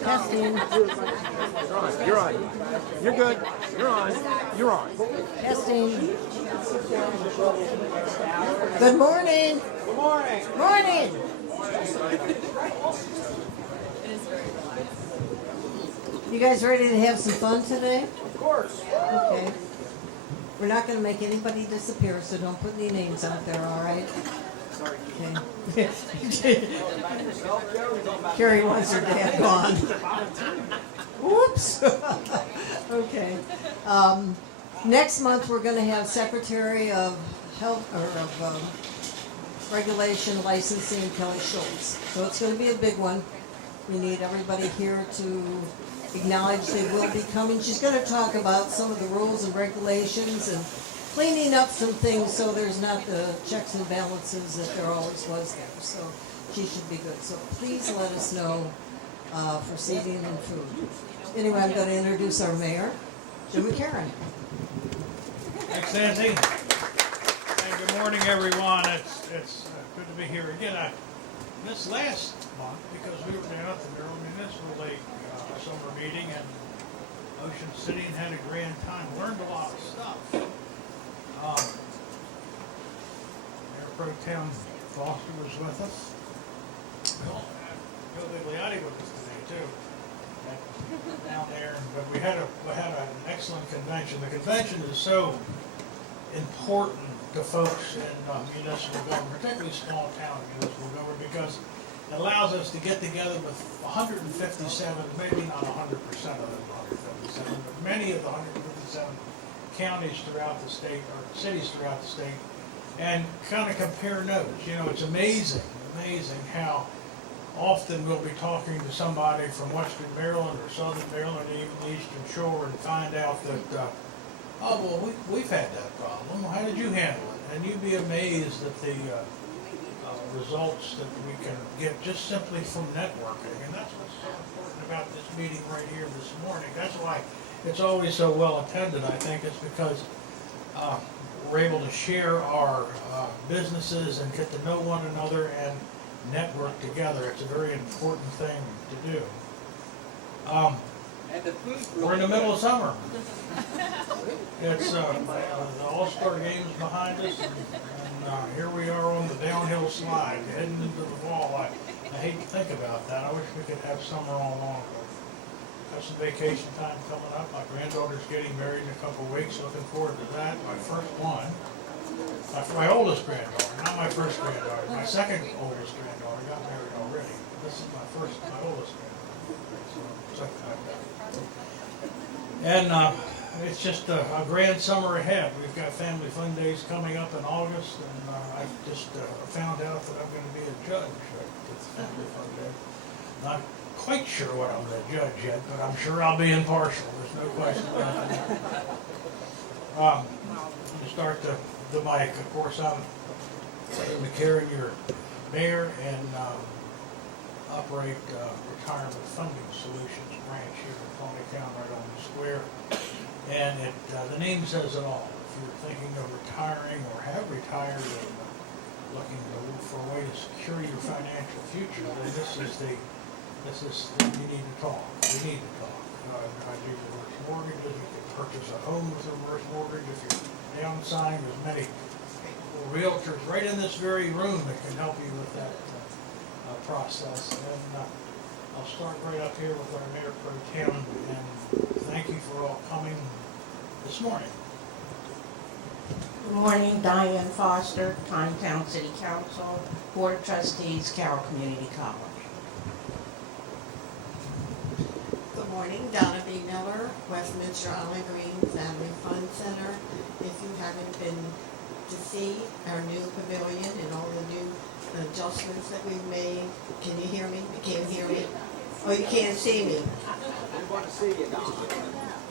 Testing. You're on. You're good. You're on. You're on. Testing. Good morning. Good morning. Morning. You guys ready to have some fun today? Of course. Okay. We're not going to make anybody disappear, so don't put any names out there, all right? Okay. Carrie wants her dad gone. Whoops. Okay. Next month we're going to have Secretary of Health or of Regulation Licensing Kelly Schultz. So it's going to be a big one. We need everybody here to acknowledge they will be coming. She's going to talk about some of the rules and regulations and cleaning up some things so there's not the checks and balances that there always was there. So she should be good. So please let us know for seating and food. Anyway, I'm going to introduce our mayor, Jim McCarron. Thanks, Nancy. And good morning, everyone. It's good to be here again. This last month, because we were down at the Maryland Municipal League summer meeting in Ocean City and had a grand time. Learned a lot of stuff. Mayor Pro Tem Foster was with us. Bill Vigliotti with us today too. Down there, but we had an excellent convention. The convention is so important to folks in municipal government, particularly small town municipal government, because it allows us to get together with 157, maybe not 100% of them 157, but many of the 157 counties throughout the state, or cities throughout the state, and kind of compare notes. You know, it's amazing how often we'll be talking to somebody from Western Maryland or Southern Maryland, even the Eastern Shore, and find out that, oh, well, we've had that problem. How did you handle it? And you'd be amazed at the results that we can get just simply from networking. And that's what's so important about this meeting right here this morning. That's why it's always so well attended, I think. It's because we're able to share our businesses and get to know one another and network together. It's a very important thing to do. We're in the middle of summer. It's the All-Star Game's behind us, and here we are on the downhill slide, heading into the fall. I hate to think about that. I wish we could have summer all along. Have some vacation time coming up. My granddaughter's getting married in a couple of weeks. Looking forward to that. My first one. My oldest granddaughter, not my first granddaughter. My second oldest granddaughter got married already. This is my oldest granddaughter. So, something like that. And it's just a grand summer ahead. We've got Family Fun Days coming up in August, and I just found out that I'm going to be a judge at the Family Fun Day. Not quite sure what I'm going to judge yet, but I'm sure I'll be impartial. There's no question about that. To start the mic, of course, I'm McCarron, your mayor, and operate Retirement Funding Solutions branch here in Taneytown, right on the square. And the name says it all. If you're thinking of retiring or have retired and looking for a way to secure your financial future, then you need to talk. We need to talk. I do reverse mortgages. You can purchase a home with a reverse mortgage. If you're downsizing, there's many realtors right in this very room that can help you with that process. And I'll start right up here with our Mayor Pro Tem, and thank you for all coming this morning. Good morning, Diane Foster, Taneytown City Council, Board of Trustees, Carroll Community College. Good morning, Donna B. Miller, Westminster Island Green Family Fun Center. If you haven't been to see our new pavilion and all the new adjustments that we've made, can you hear me? You can't hear me? Oh, you can't see me? We want to see you, Donna.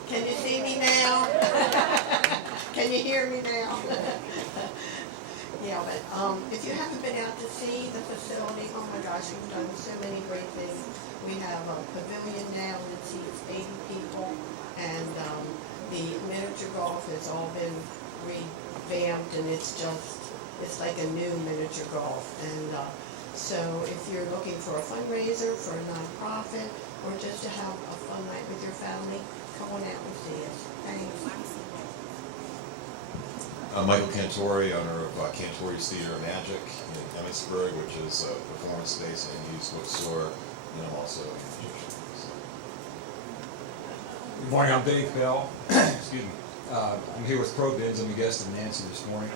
Can you see me now? Can you hear me now? Yeah, but if you haven't been out to see the facility, oh my gosh, we've done so many great things. We have a pavilion now that seats 80 people, and the miniature golf has all been revamped, and it's just It's like a new miniature golf. And so if you're looking for a fundraiser for a nonprofit or just to have a fun night with your family, come on out and see us. Thanks. Michael Cantori, owner of Cantori's Theater of Magic in Emmitsburg, which is a performance space and used bookstore, and I'm also a magician. So. Good morning, I'm Dave Bell. Excuse me. I'm here with ProBids. I'm a guest of Nancy this morning.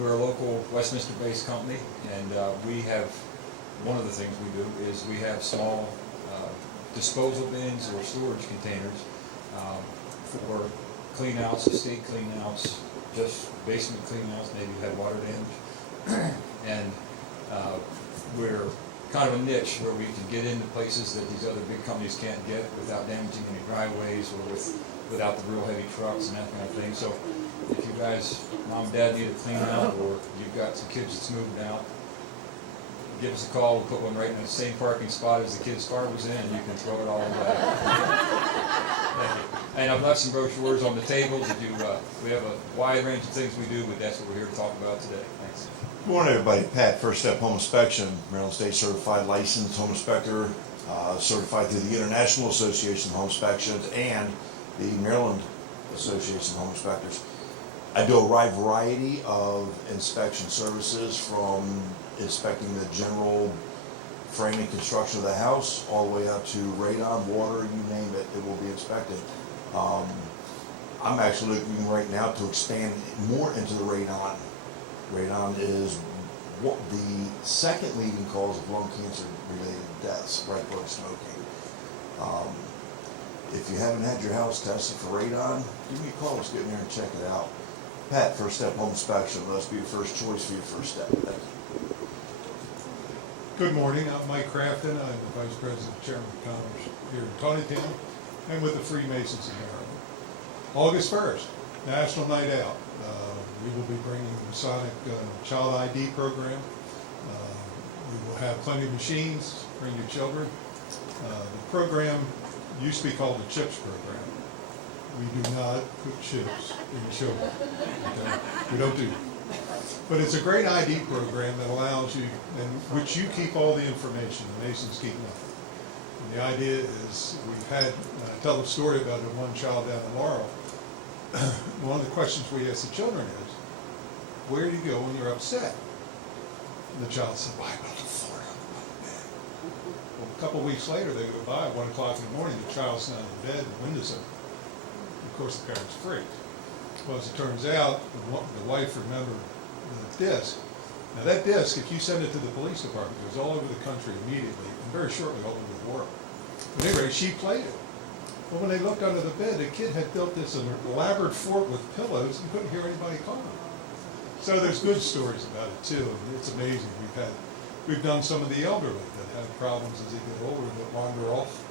We're a local Westminster-based company, and we have, one of the things we do is we have small disposal bins or storage containers for cleanouts, estate cleanouts, just basement cleanouts, maybe you've had water damage. And we're kind of a niche where we can get into places that these other big companies can't get without damaging any driveways or without the real heavy trucks and that kind of thing. So if you guys, mom and dad, need a clean out, or you've got some kids that's moving out, give us a call. We'll put one right in the same parking spot as the kids' car was in, and you can throw it all away. Thank you. And I've left some brochures on the tables. If you, we have a wide range of things we do, but that's what we're here to talk about today. Thanks. Good morning, everybody. Pat, First Step Home Inspection, Maryland State Certified Licensed Home Inspector, certified through the International Association of Home Inspections and the Maryland Association of Home Inspectors. I do a wide variety of inspection services, from inspecting the general framing construction of the house all the way up to radon, water, you name it, it will be inspected. I'm actually looking right now to expand more into the radon. Radon is what the second leading cause of lung cancer related deaths, right below smoking. If you haven't had your house tested for radon, give me a call. Let's get in there and check it out. Pat, First Step Home Inspection. Let's be your first choice for your first step. Thank you. Good morning, I'm Mike Crafton. I'm the Vice President and Chairman of Commerce here in Taneytown and with the Freemasons of Maryland. August 1st, National Night Out. We will be bringing the Masonic Child ID program. We will have plenty of machines. Bring your children. The program used to be called the CHIPS program. We do not put chips in children. Okay? We don't do that. But it's a great ID program that allows you, in which you keep all the information. The Masons keep nothing. And the idea is, we've had, tell the story about the one child down in Laurel. One of the questions we ask the children is, where do you go when you're upset? And the child said, well, I go to Florida on the bed. Well, a couple of weeks later, they go by at 1 o'clock in the morning, the child's not in bed, the window's open. Of course, the parents freaked. Well, as it turns out, the wife remembered the disc. Now that disc, if you send it to the police department, goes all over the country immediately, and very shortly all over the world. But anyway, she played it. Well, when they looked under the bed, the kid had built this elaborate fort with pillows and couldn't hear anybody calling. So there's good stories about it too, and it's amazing. We've done some of the elderly that have problems as they get older that wander off.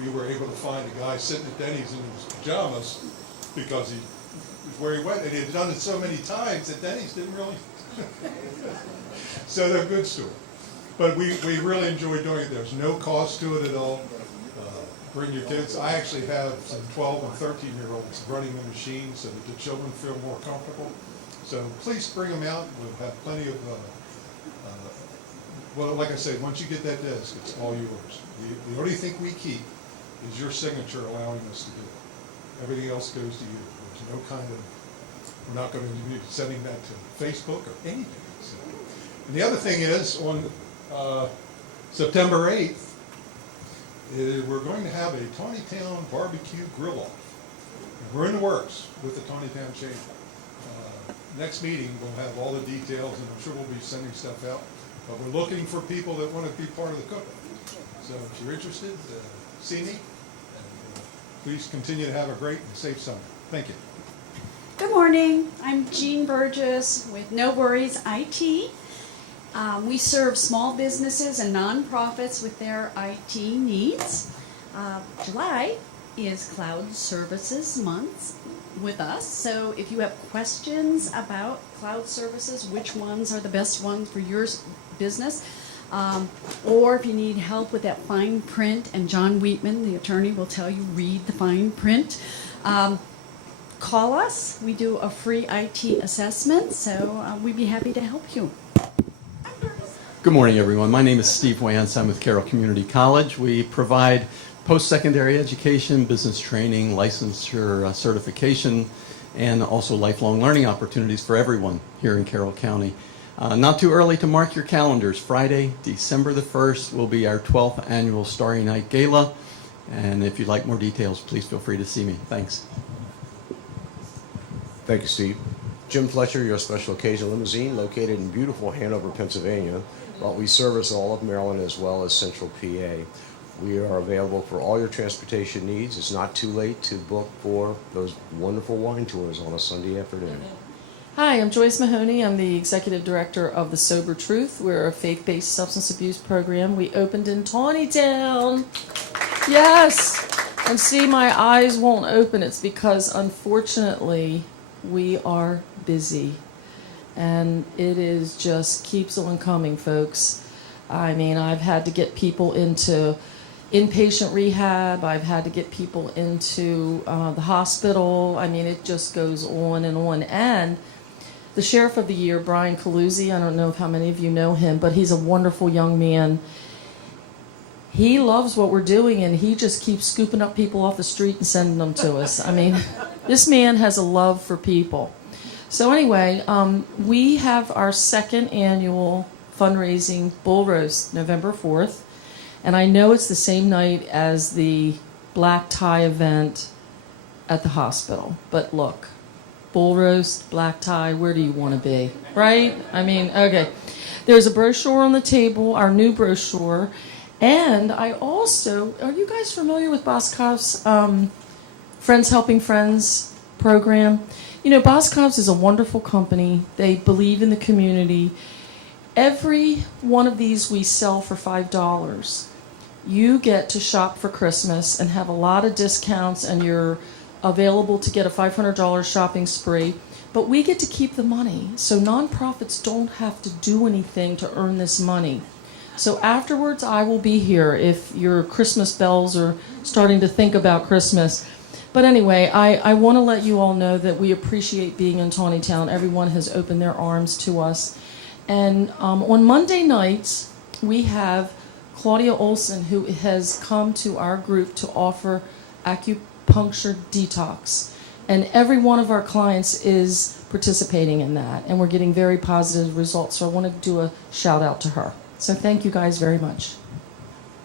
We were able to find a guy sitting at Denny's in his pajamas because he was where he went, and he had done it so many times that Denny's didn't really. So they're good stories. But we really enjoy doing it. There's no cost to it at all. Bring your kids. I actually have some 12 and 13-year-olds running the machine so that the children feel more comfortable. So please bring them out. We'll have plenty of, well, like I said, once you get that disc, it's all yours. The only thing we keep is your signature allowing us to do it. Everything else goes to you. There's no kind of, we're not going to be sending that to Facebook or anything. So, and the other thing is, on September 8th, we're going to have a Taneytown barbecue grill-off. We're in the works with the Taneytown Chamber. Next meeting, we'll have all the details, and I'm sure we'll be sending stuff out. But we're looking for people that want to be part of the cooking. So if you're interested, see me. And please continue to have a great and safe summer. Thank you. Good morning. I'm Jean Burgess with No Worries IT. We serve small businesses and nonprofits with their IT needs. July is Cloud Services Month with us, so if you have questions about cloud services, which ones are the best ones for your business, or if you need help with that fine print, and John Wheatman, the attorney, will tell you read the fine print. call us. We do a free IT assessment, so we'd be happy to help you. Good morning, everyone. My name is Steve Wance. I'm with Carroll Community College. We provide post-secondary education, business training, licensure, certification, and also lifelong learning opportunities for everyone here in Carroll County. Not too early to mark your calendars. Friday, December the 1st, will be our 12th annual Starry Night Gala. And if you'd like more details, please feel free to see me. Thanks. Thank you, Steve. Jim Fletcher, your special occasion limousine, located in beautiful Hanover, Pennsylvania. Well, we service all of Maryland as well as Central PA. We are available for all your transportation needs. It's not too late to book for those wonderful wine tours on a Sunday afternoon. Hi, I'm Joyce Mahoney. I'm the Executive Director of the Sober Truth. We're a faith-based substance abuse program. We opened in Taneytown. Yes! And see, my eyes won't open. It's because, unfortunately, we are busy. And it is just keeps on coming, folks. I mean, I've had to get people into inpatient rehab. I've had to get people into the hospital. I mean, it just goes on and on. And the Sheriff of the Year, Brian Caluzzi, I don't know if how many of you know him, but he's a wonderful young man. He loves what we're doing, and he just keeps scooping up people off the street and sending them to us. I mean, this man has a love for people. So anyway, we have our second annual fundraising bull roast, November 4th. And I know it's the same night as the black tie event at the hospital. But look, bull roast, black tie, where do you want to be? Right? I mean, okay. There's a brochure on the table, our new brochure. And I also, are you guys familiar with Boscov's Friends Helping Friends program? You know, Boscov's is a wonderful company. They believe in the community. Every one of these we sell for $5. You get to shop for Christmas and have a lot of discounts, and you're available to get a $500 shopping spree. But we get to keep the money, so nonprofits don't have to do anything to earn this money. So afterwards, I will be here if your Christmas bells are starting to think about Christmas. But anyway, I want to let you all know that we appreciate being in Taneytown. Everyone has opened their arms to us. And on Monday nights, we have Claudia Olson, who has come to our group to offer acupuncture detox. And every one of our clients is participating in that. And we're getting very positive results. So I want to do a shout out to her. So thank you guys very much.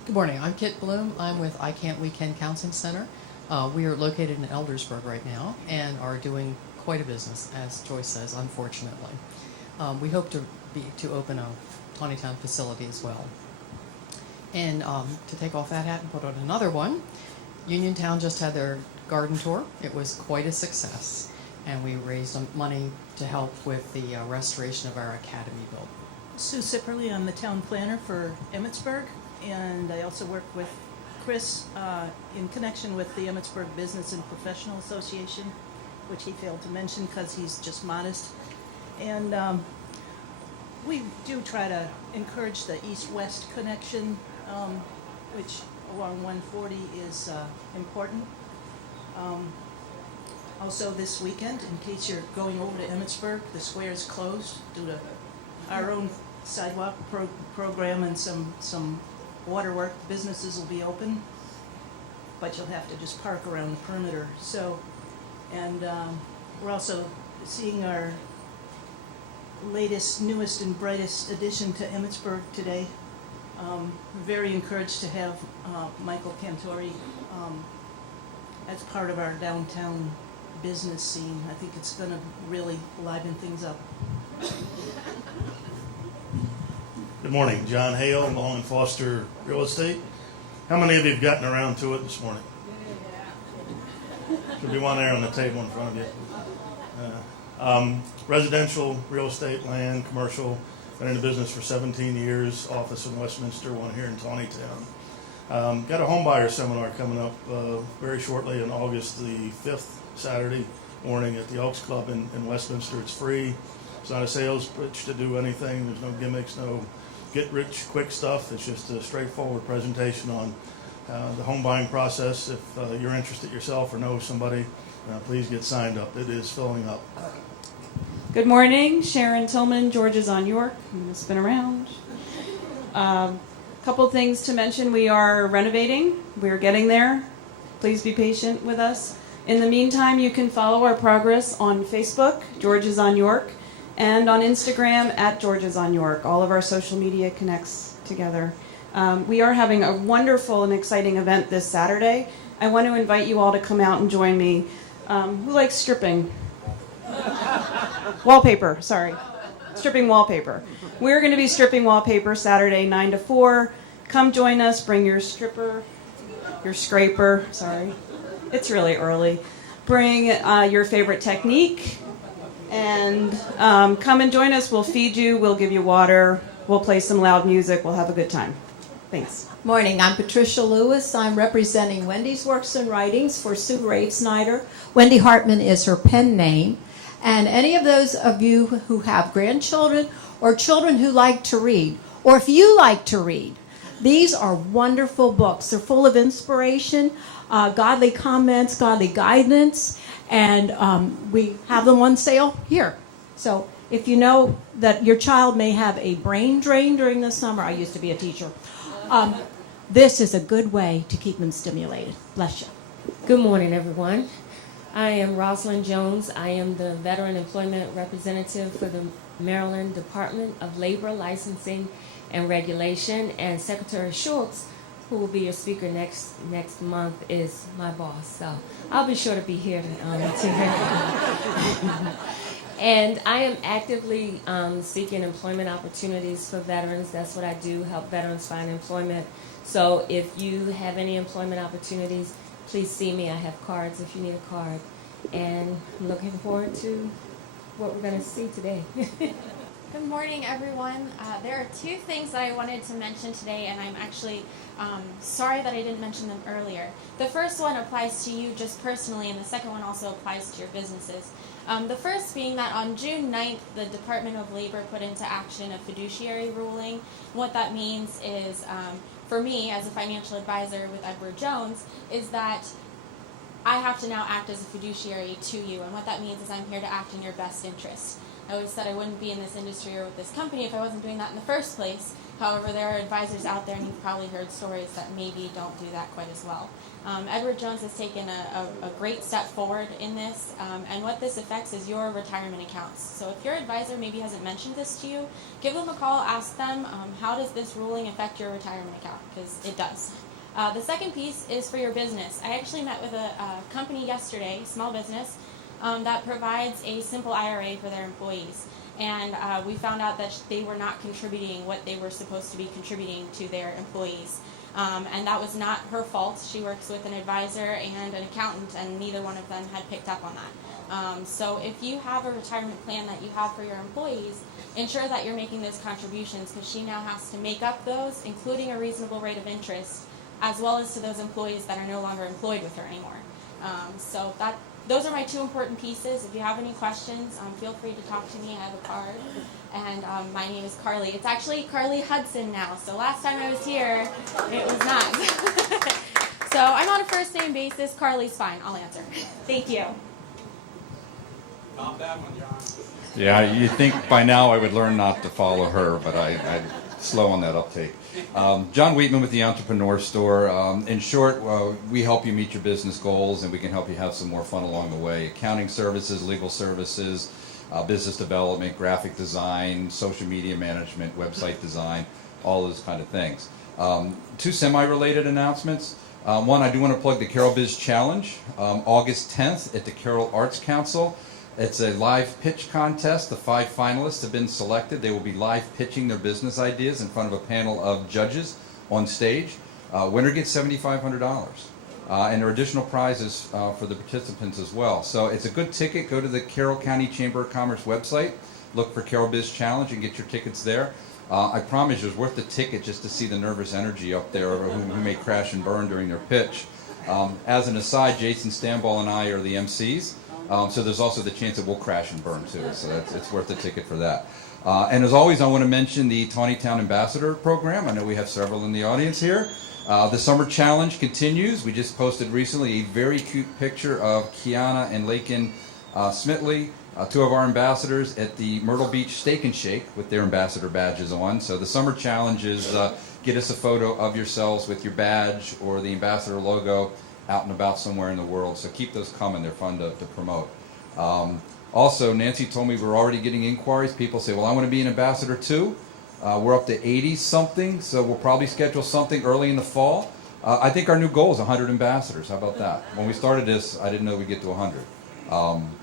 Good morning. I'm Kit Bloom. I'm with I Can't We Can Counseling Center. We are located in Eldersburg right now and are doing quite a business, as Joyce says, unfortunately. We hope to open a Taneytown facility as well. And to take off that hat and put on another one, Uniontown just had their garden tour. It was quite a success, and we raised money to help with the restoration of our academy building. Sue Sipperly, I'm the town planner for Emmitsburg, and I also work with Chris in connection with the Emmitsburg Business and Professional Association, which he failed to mention because he's just modest. And we do try to encourage the east-west connection, which along 140 is important. Also this weekend, in case you're going over to Emmitsburg, the square is closed due to our own sidewalk program and some water work. Businesses will be open, but you'll have to just park around the perimeter. So, and we're also seeing our latest, newest, and brightest addition to Emmitsburg today. We're very encouraged to have Michael Cantori as part of our downtown business scene. I think it's going to really liven things up. Good morning, John Hale, Long and Foster Real Estate. How many of you have gotten around to it this morning? Should be one there on the table in front of you. Residential, real estate, land, commercial. Been in the business for 17 years. Office in Westminster, one here in Taneytown. Got a homebuyer seminar coming up very shortly on August the 5th, Saturday morning at the Elks Club in Westminster. It's free. It's not a sales pitch to do anything. There's no gimmicks, no get-rich-quick stuff. It's just a straightforward presentation on the home buying process. If you're interested yourself or know somebody Please get signed up. It is filling up. Good morning, Sharon Tillman, George's on York. I'm going to spin around. Couple things to mention. We are renovating. We're getting there. Please be patient with us. In the meantime, you can follow our progress on Facebook, George's on York, and on Instagram at George's on York. All of our social media connects together. We are having a wonderful and exciting event this Saturday. I want to invite you all to come out and join me. Who likes stripping? Wallpaper, sorry. Stripping wallpaper. We're going to be stripping wallpaper Saturday 9 to 4. Come join us. Bring your stripper, your scraper, sorry. It's really early. Bring your favorite technique and come and join us. We'll feed you. We'll give you water. We'll play some loud music. We'll have a good time. Thanks. Morning, I'm Patricia Lewis. I'm representing Wendy's Works and Writings for Sue Rafe Snyder. Wendy Hartman is her pen name. And any of those of you who have grandchildren or children who like to read, or if you like to read, these are wonderful books. They're full of inspiration, godly comments, godly guidance, and we have them on sale here. So if you know that your child may have a brain drain during the summer, I used to be a teacher, this is a good way to keep them stimulated. Bless you. Good morning, everyone. I am Rosalind Jones. I am the Veteran Employment Representative for the Maryland Department of Labor, Licensing, and Regulation. And Secretary Schultz, who will be your speaker next month, is my boss. So I'll be sure to be here to And I am actively seeking employment opportunities for veterans. That's what I do, help veterans find employment. So if you have any employment opportunities, please see me. I have cards if you need a card. And I'm looking forward to what we're going to see today. Good morning, everyone. There are two things that I wanted to mention today, and I'm actually sorry that I didn't mention them earlier. The first one applies to you just personally, and the second one also applies to your businesses. The first being that on June 9th, the Department of Labor put into action a fiduciary ruling. What that means is, for me as a financial advisor with Edward Jones, is that I have to now act as a fiduciary to you. And what that means is I'm here to act in your best interest. I always said I wouldn't be in this industry or with this company if I wasn't doing that in the first place. However, there are advisors out there, and you've probably heard stories that maybe don't do that quite as well. Edward Jones has taken a great step forward in this, and what this affects is your retirement accounts. So if your advisor maybe hasn't mentioned this to you, give them a call, ask them, how does this ruling affect your retirement account? Because it does. The second piece is for your business. I actually met with a company yesterday, small business, that provides a simple IRA for their employees. And we found out that they were not contributing what they were supposed to be contributing to their employees. And that was not her fault. She works with an advisor and an accountant, and neither one of them had picked up on that. So if you have a retirement plan that you have for your employees, ensure that you're making those contributions, because she now has to make up those, including a reasonable rate of interest, as well as to those employees that are no longer employed with her anymore. Those are my two important pieces. If you have any questions, feel free to talk to me. I have a card. And my name is Carly. It's actually Carly Hudson now. So last time I was here, it was not. So I'm on a first name basis. Carly's fine. I'll answer. Thank you. Not that one, John. Yeah, you'd think by now I would learn not to follow her, but I'm slow on that uptake. John Wheatman with the Entrepreneur Store. In short, we help you meet your business goals, and we can help you have some more fun along the way. Accounting services, legal services, business development, graphic design, social media management, website design, all those kind of things. Two semi-related announcements. One, I do want to plug the Carol Biz Challenge, August 10th at the Carol Arts Council. It's a live pitch contest. The 5 finalists have been selected. They will be live pitching their business ideas in front of a panel of judges on stage. Winner gets $7,500. And there are additional prizes for the participants as well. So it's a good ticket. Go to the Carroll County Chamber of Commerce website. Look for Carol Biz Challenge and get your tickets there. I promise you it's worth the ticket just to see the nervous energy up there who may crash and burn during their pitch. As an aside, Jason Stamball and I are the MCs. So there's also the chance that we'll crash and burn too. So it's worth the ticket for that. And as always, I want to mention the Taneytown Ambassador Program. I know we have several in the audience here. The summer challenge continues. We just posted recently a very cute picture of Kiana and Lakin Smitley, two of our ambassadors, at the Myrtle Beach Steak and Shake with their ambassador badges on. So the summer challenge is get us a photo of yourselves with your badge or the ambassador logo out and about somewhere in the world. So keep those coming. They're fun to promote. Also, Nancy told me we're already getting inquiries. People say, well, I want to be an ambassador too. We're up to 80-something, so we'll probably schedule something early in the fall. I think our new goal is 100 ambassadors. How about that? When we started this, I didn't know we'd get to 100.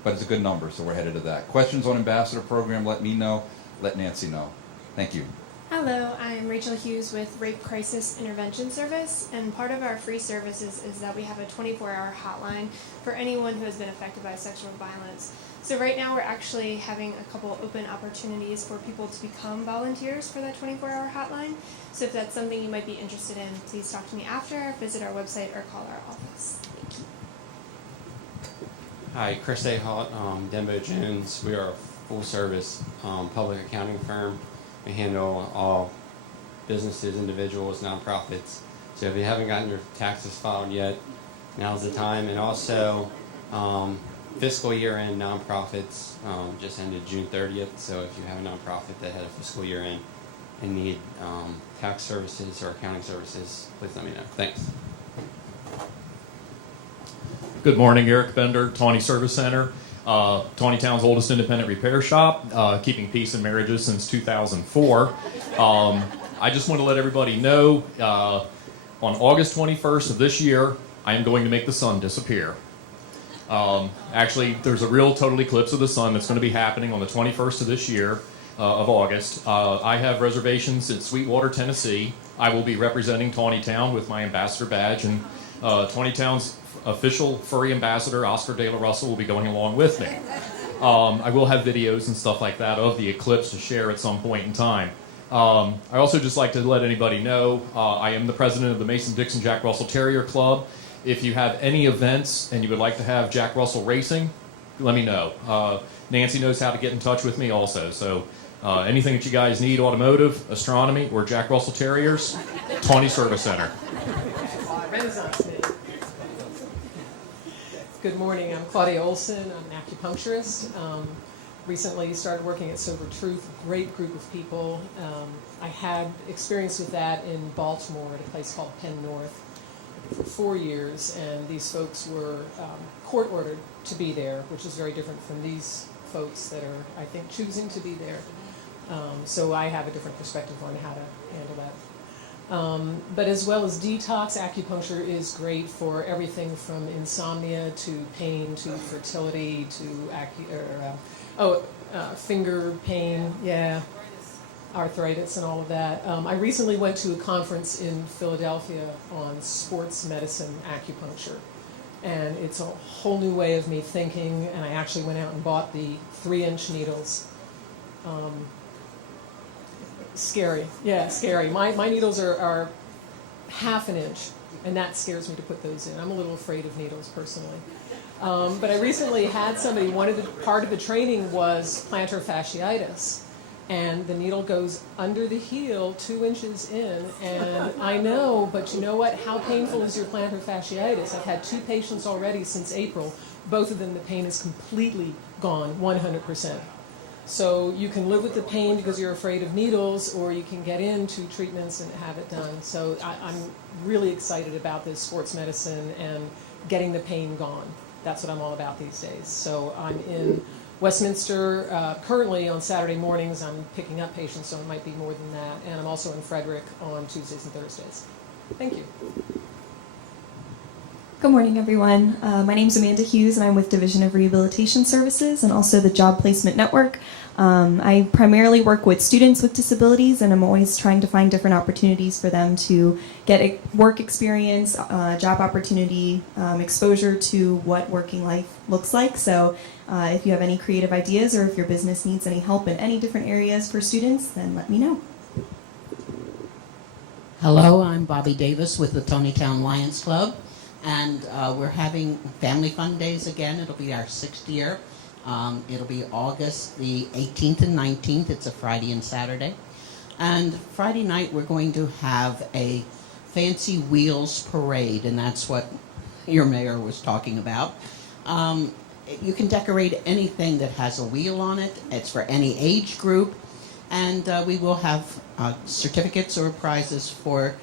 But it's a good number, so we're headed to that. Questions on ambassador program, let me know. Let Nancy know. Thank you. Hello, I'm Rachel Hughes with Rape Crisis Intervention Service, and part of our free services is that we have a 24-hour hotline for anyone who has been affected by sexual violence. So right now we're actually having a couple open opportunities for people to become volunteers for that 24-hour hotline. So if that's something you might be interested in, please talk to me after, visit our website, or call our office. Thank you. Hi, Chris Ahalt, Denbo Jones. We are a full-service public accounting firm. We handle all businesses, individuals, nonprofits. So if you haven't gotten your taxes filed yet, now's the time. And also, fiscal year-end nonprofits just ended June 30th. So if you have a nonprofit that had a fiscal year-end and need tax services or accounting services, please let me know. Thanks. Good morning, Eric Bender, Tawny Service Center. Taneytown's oldest independent repair shop, keeping peace in marriages since 2004. I just want to let everybody know, on August 21st of this year, I am going to make the sun disappear. Actually, there's a real total eclipse of the sun that's going to be happening on the 21st of this year, of August. I have reservations in Sweetwater, Tennessee. I will be representing Taneytown with my ambassador badge, and Taneytown's official furry ambassador, Oscar De La Russell, will be going along with me. I will have videos and stuff like that of the eclipse to share at some point in time. I also just like to let anybody know, I am the president of the Mason-Dixon Jack Russell Terrier Club. If you have any events and you would like to have Jack Russell racing, let me know. Nancy knows how to get in touch with me also. So anything that you guys need, automotive, astronomy, or Jack Russell Terriers, Tawny Service Center. Good morning, I'm Claudia Olson, I'm an acupuncturist. Recently started working at Sober Truth, great group of people. I had experience with that in Baltimore at a place called Penn North for 4 years, and these folks were court ordered to be there, which is very different from these folks that are, I think, choosing to be there. So I have a different perspective on how to handle that. But as well as detox, acupuncture is great for everything from insomnia to pain to fertility to finger pain, arthritis and all of that. I recently went to a conference in Philadelphia on sports medicine acupuncture, and it's a whole new way of me thinking, and I actually went out and bought the 3-inch needles. Scary. Yeah, scary. My needles are half an inch, and that scares me to put those in. I'm a little afraid of needles personally. But I recently had somebody, part of the training was plantar fasciitis, and the needle goes under the heel 2 inches in, and I know, but you know what? How painful is your plantar fasciitis? I've had 2 patients already since April. Both of them, the pain is completely gone, 100%. So you can live with the pain because you're afraid of needles, or you can get into treatments and have it done. So I'm really excited about this sports medicine and getting the pain gone. That's what I'm all about these days. So I'm in Westminster currently on Saturday mornings. I'm picking up patients, so it might be more than that. And I'm also in Frederick on Tuesdays and Thursdays. Thank you. Good morning, everyone. My name is Amanda Hughes, and I'm with Division of Rehabilitation Services and also the Job Placement Network. I primarily work with students with disabilities, and I'm always trying to find different opportunities for them to get work experience, job opportunity, exposure to what working life looks like. So if you have any creative ideas or if your business needs any help in any different areas for students, then let me know. Hello, I'm Bobby Davis with the Taneytown Lions Club. And we're having Family Fun Days again. It'll be our 6th year. It'll be August the 18th and 19th. It's a Friday and Saturday. And Friday night we're going to have a Fancy Wheels Parade, and that's what your mayor was talking about. You can decorate anything that has a wheel on it. It's for any age group, and we will have certificates or prizes for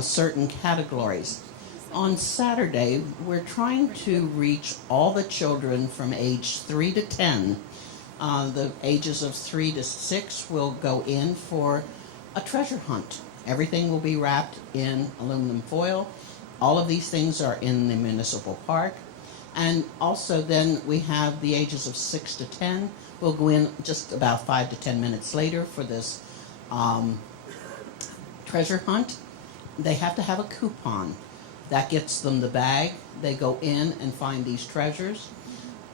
certain categories. On Saturday, we're trying to reach all the children from age 3 to 10. The ages of 3 to 6 will go in for a treasure hunt. Everything will be wrapped in aluminum foil. All of these things are in the municipal park. And also then we have the ages of 6 to 10. We'll go in just about 5 to 10 minutes later for this treasure hunt. They have to have a coupon. That gets them the bag. They go in and find these treasures.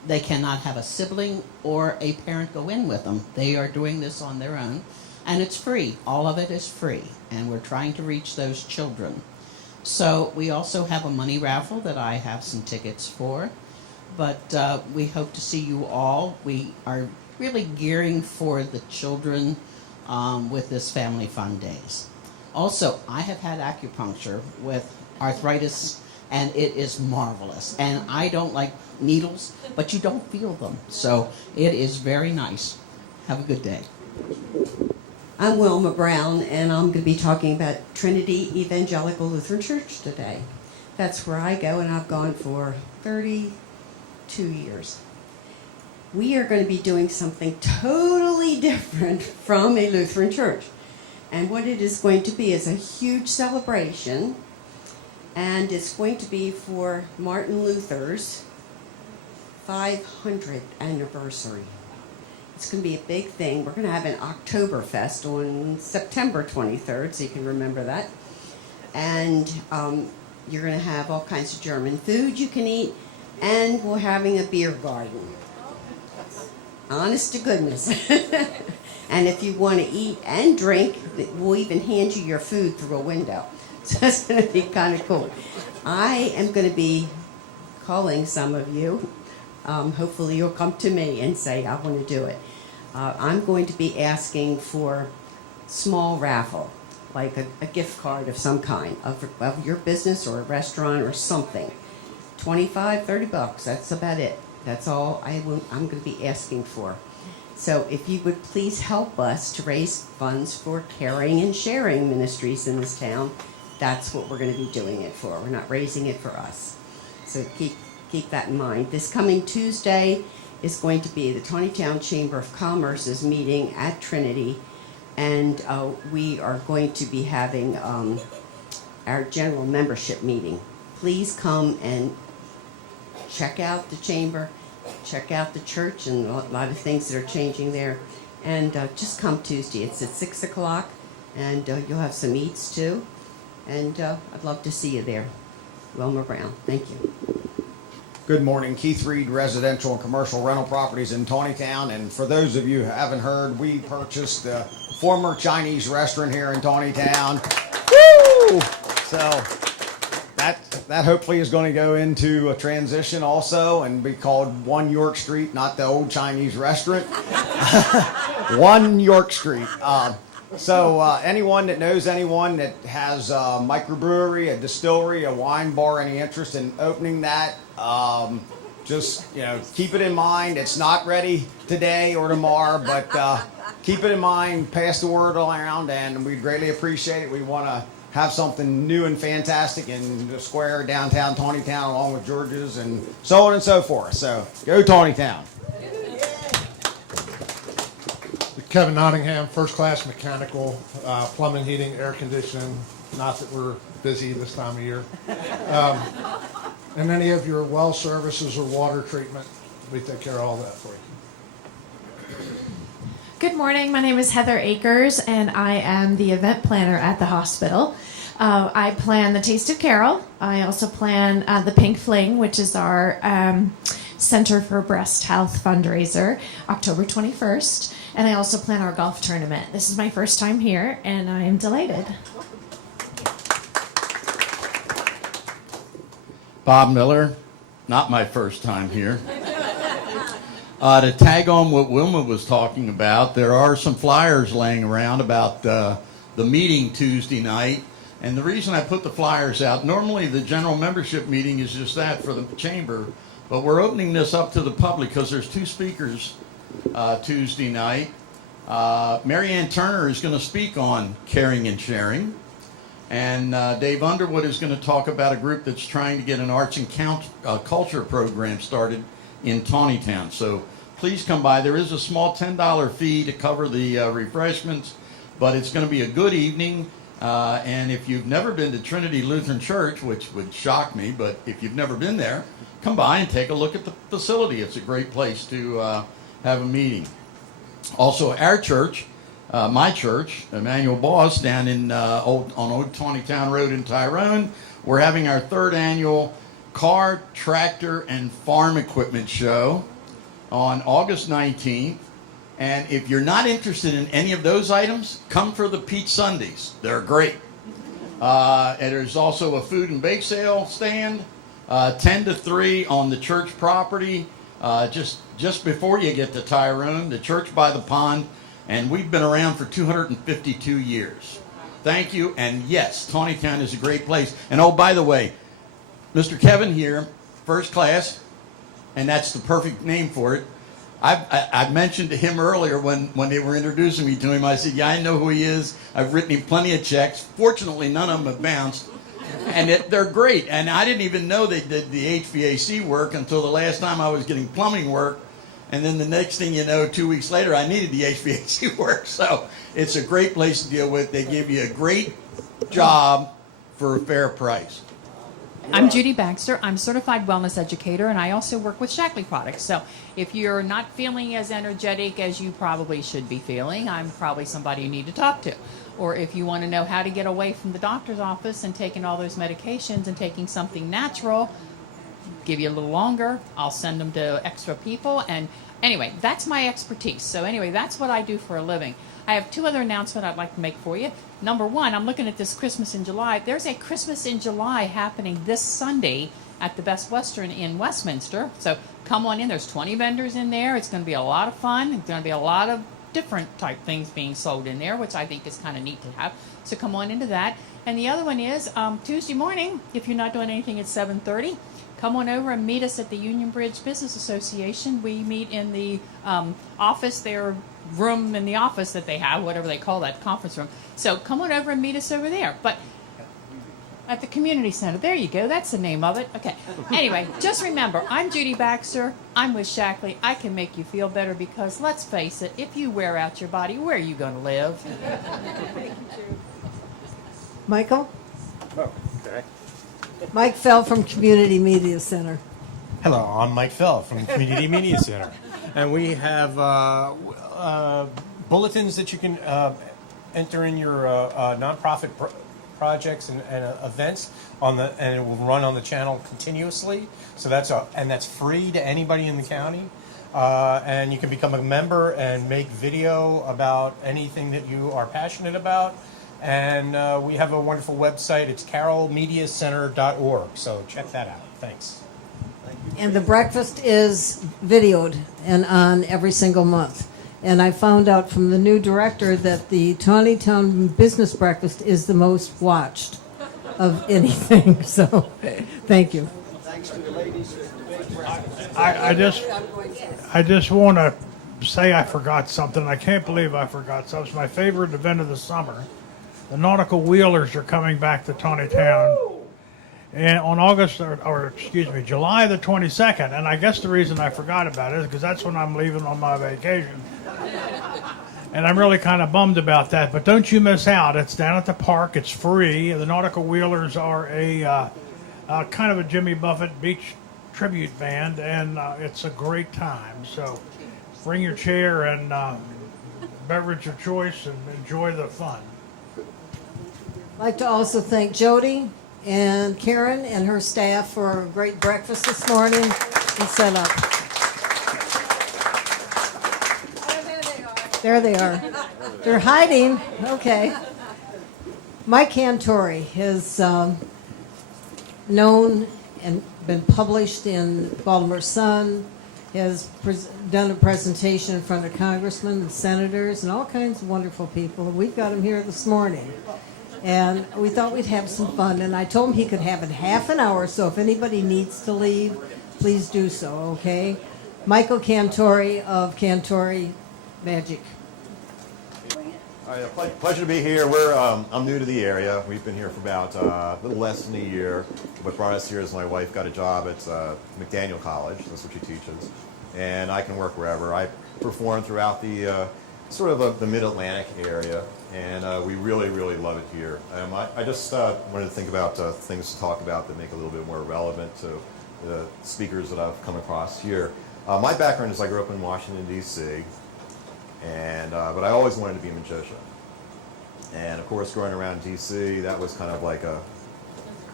They cannot have a sibling or a parent go in with them. They are doing this on their own. And it's free. All of it is free. And we're trying to reach those children. So we also have a money raffle that I have some tickets for. But we hope to see you all. We are really gearing for the children with this Family Fun Days. Also, I have had acupuncture with arthritis, and it is marvelous. And I don't like needles, but you don't feel them. So it is very nice. Have a good day. I'm Wilma Brown, and I'm going to be talking about Trinity Evangelical Lutheran Church today. That's where I go, and I've gone for 32 years. We are going to be doing something totally different from a Lutheran church. And what it is going to be is a huge celebration, and it's going to be for Martin Luther's 500th anniversary. It's going to be a big thing. We're going to have an Oktoberfest on September 23rd, so you can remember that. And you're going to have all kinds of German food you can eat, and we're having a beer garden. Honest to goodness. And if you want to eat and drink, we'll even hand you your food through a window. So that's going to be kind of cool. I am going to be calling some of you. Hopefully you'll come to me and say, I want to do it. I'm going to be asking for small raffle, like a gift card of some kind, of your business or a restaurant or something. $25, $30, that's about it. That's all I'm going to be asking for. So if you would please help us to raise funds for Caring and Sharing Ministries in this town, that's what we're going to be doing it for. We're not raising it for us. So keep that in mind. This coming Tuesday is going to be the Taneytown Chamber of Commerce's meeting at Trinity, and we are going to be having our general membership meeting. Please come and check out the chamber, check out the church, and a lot of things that are changing there. And just come Tuesday. It's at 6 o'clock, and you'll have some eats too. And I'd love to see you there. Wilma Brown, thank you. Good morning. Keith Reed, residential and commercial rental properties in Taneytown. And for those of you who haven't heard, we purchased the former Chinese restaurant here in Taneytown. Woo! So that hopefully is going to go into a transition also and be called 1 York Street, not the old Chinese restaurant. 1 York Street. So anyone that knows anyone that has a microbrewery, a distillery, a wine bar, any interest in opening that, just keep it in mind. It's not ready today or tomorrow, but keep it in mind. Pass the word around, and we'd greatly appreciate it. We want to have something new and fantastic in the square downtown Taneytown, along with George's and so on and so forth. So go Taneytown. Kevin Nottingham, First Class Mechanical, plumbing, heating, air conditioning. Not that we're busy this time of year. And any of your well services or water treatment, we take care of all that for you. Good morning. My name is Heather Akers, and I am the event planner at the hospital. I plan the Taste of Carol. I also plan the Pink Fling, which is our Center for Breast Health fundraiser, October 21st. And I also plan our golf tournament. This is my first time here, and I am delighted. Bob Miller, not my first time here. To tag on what Wilma was talking about, there are some flyers laying around about the meeting Tuesday night, And the reason I put the flyers out, normally the general membership meeting is just that for the chamber, but we're opening this up to the public because there's 2 speakers Tuesday night. Mary Ann Turner is going to speak on caring and sharing. And Dave Underwood is going to talk about a group that's trying to get an arts and culture program started in Taneytown. So please come by. There is a small $10 fee to cover the refreshments, but it's going to be a good evening. And if you've never been to Trinity Lutheran Church, which would shock me, but if you've never been there, come by and take a look at the facility. It's a great place to have a meeting. Also, our church, my church, Emmanuel Boss, down in on Old Taneytown Road in Tyrone, we're having our 3rd annual Car, Tractor, and Farm Equipment Show on August 19th. And if you're not interested in any of those items, come for the Peach Sundays. They're great. And there's also a food and bake sale stand, 10 to 3 on the church property, just before you get to Tyrone, the church by the pond. And we've been around for 252 years. Thank you. And yes, Taneytown is a great place. And oh, by the way, Mr. Kevin here, first class, and that's the perfect name for it. I mentioned to him earlier when they were introducing me to him, I said, yeah, I know who he is. I've written him plenty of checks. Fortunately, none of them have bounced. And they're great. And I didn't even know they did the HVAC work until the last time I was getting plumbing work. And then the next thing you know, 2 weeks later, I needed the HVAC work. So it's a great place to deal with. They give you a great job for a fair price. I'm Judy Baxter. I'm a certified wellness educator, and I also work with Shackley products. So if you're not feeling as energetic as you probably should be feeling, I'm probably somebody you need to talk to. Or if you want to know how to get away from the doctor's office and taking all those medications and taking something natural, give you a little longer, I'll send them to extra people. And anyway, that's my expertise. So anyway, that's what I do for a living. I have 2 other announcements I'd like to make for you. Number 1, I'm looking at this Christmas in July. There's a Christmas in July happening this Sunday at the Best Western in Westminster. So come on in. There's 20 vendors in there. It's going to be a lot of fun. There's going to be a lot of different type things being sold in there, which I think is kind of neat to have. So come on into that. And the other one is Tuesday morning, if you're not doing anything at 7:30, come on over and meet us at the Union Bridge Business Association. We meet in the office, their room in the office that they have, whatever they call that, conference room. So come on over and meet us over there. But at the community center. There you go. That's the name of it. Okay. Anyway, just remember, I'm Judy Baxter. I'm with Shackley. I can make you feel better because, let's face it, if you wear out your body, where are you going to live? Michael? Oh, okay. Mike Fell from Community Media Center. Hello, I'm Mike Fell from Community Media Center. And we have bulletins that you can enter in your nonprofit projects and events on the, and it will run on the channel continuously. So that's free to anybody in the county. And you can become a member and make video about anything that you are passionate about. And we have a wonderful website. It's carrollmediacenter.org. So check that out. Thanks. And the breakfast is videoed and on every single month. And I found out from the new director that the Taneytown Business Breakfast is the most watched of anything. So, thank you. Thanks to the ladies. I just want to say I forgot something. I can't believe I forgot something. It's my favorite event of the summer. The Nautical Wheelers are coming back to Taneytown. And on July the 22nd, and I guess the reason I forgot about it is because that's when I'm leaving on my vacation. And I'm really kind of bummed about that, but don't you miss out. It's down at the park. It's free. The Nautical Wheelers are a kind of a Jimmy Buffett beach tribute band, and it's a great time. So bring your chair and beverage of choice and enjoy the fun. I'd like to also thank Jody and Karen and her staff for a great breakfast this morning and set up. There they are. They're hiding. Okay. Mike Cantori is known and been published in Baltimore Sun, has done a presentation in front of congressmen and senators and all kinds of wonderful people. We've got him here this morning. And we thought we'd have some fun, and I told him he could have it half an hour, so if anybody needs to leave, please do so, okay? Michael Cantori of Cantori Magic. All right, pleasure to be here. I'm new to the area. We've been here for about a little less than a year. What brought us here is my wife got a job at McDaniel College. That's what she teaches. And I can work wherever. I perform throughout the sort of the mid-Atlantic area, and we really, really love it here. I just wanted to think about things to talk about that make it a little bit more relevant to the speakers that I've come across here. My background is I grew up in Washington, D.C., but I always wanted to be a magician. And of course, growing around D.C., that was kind of like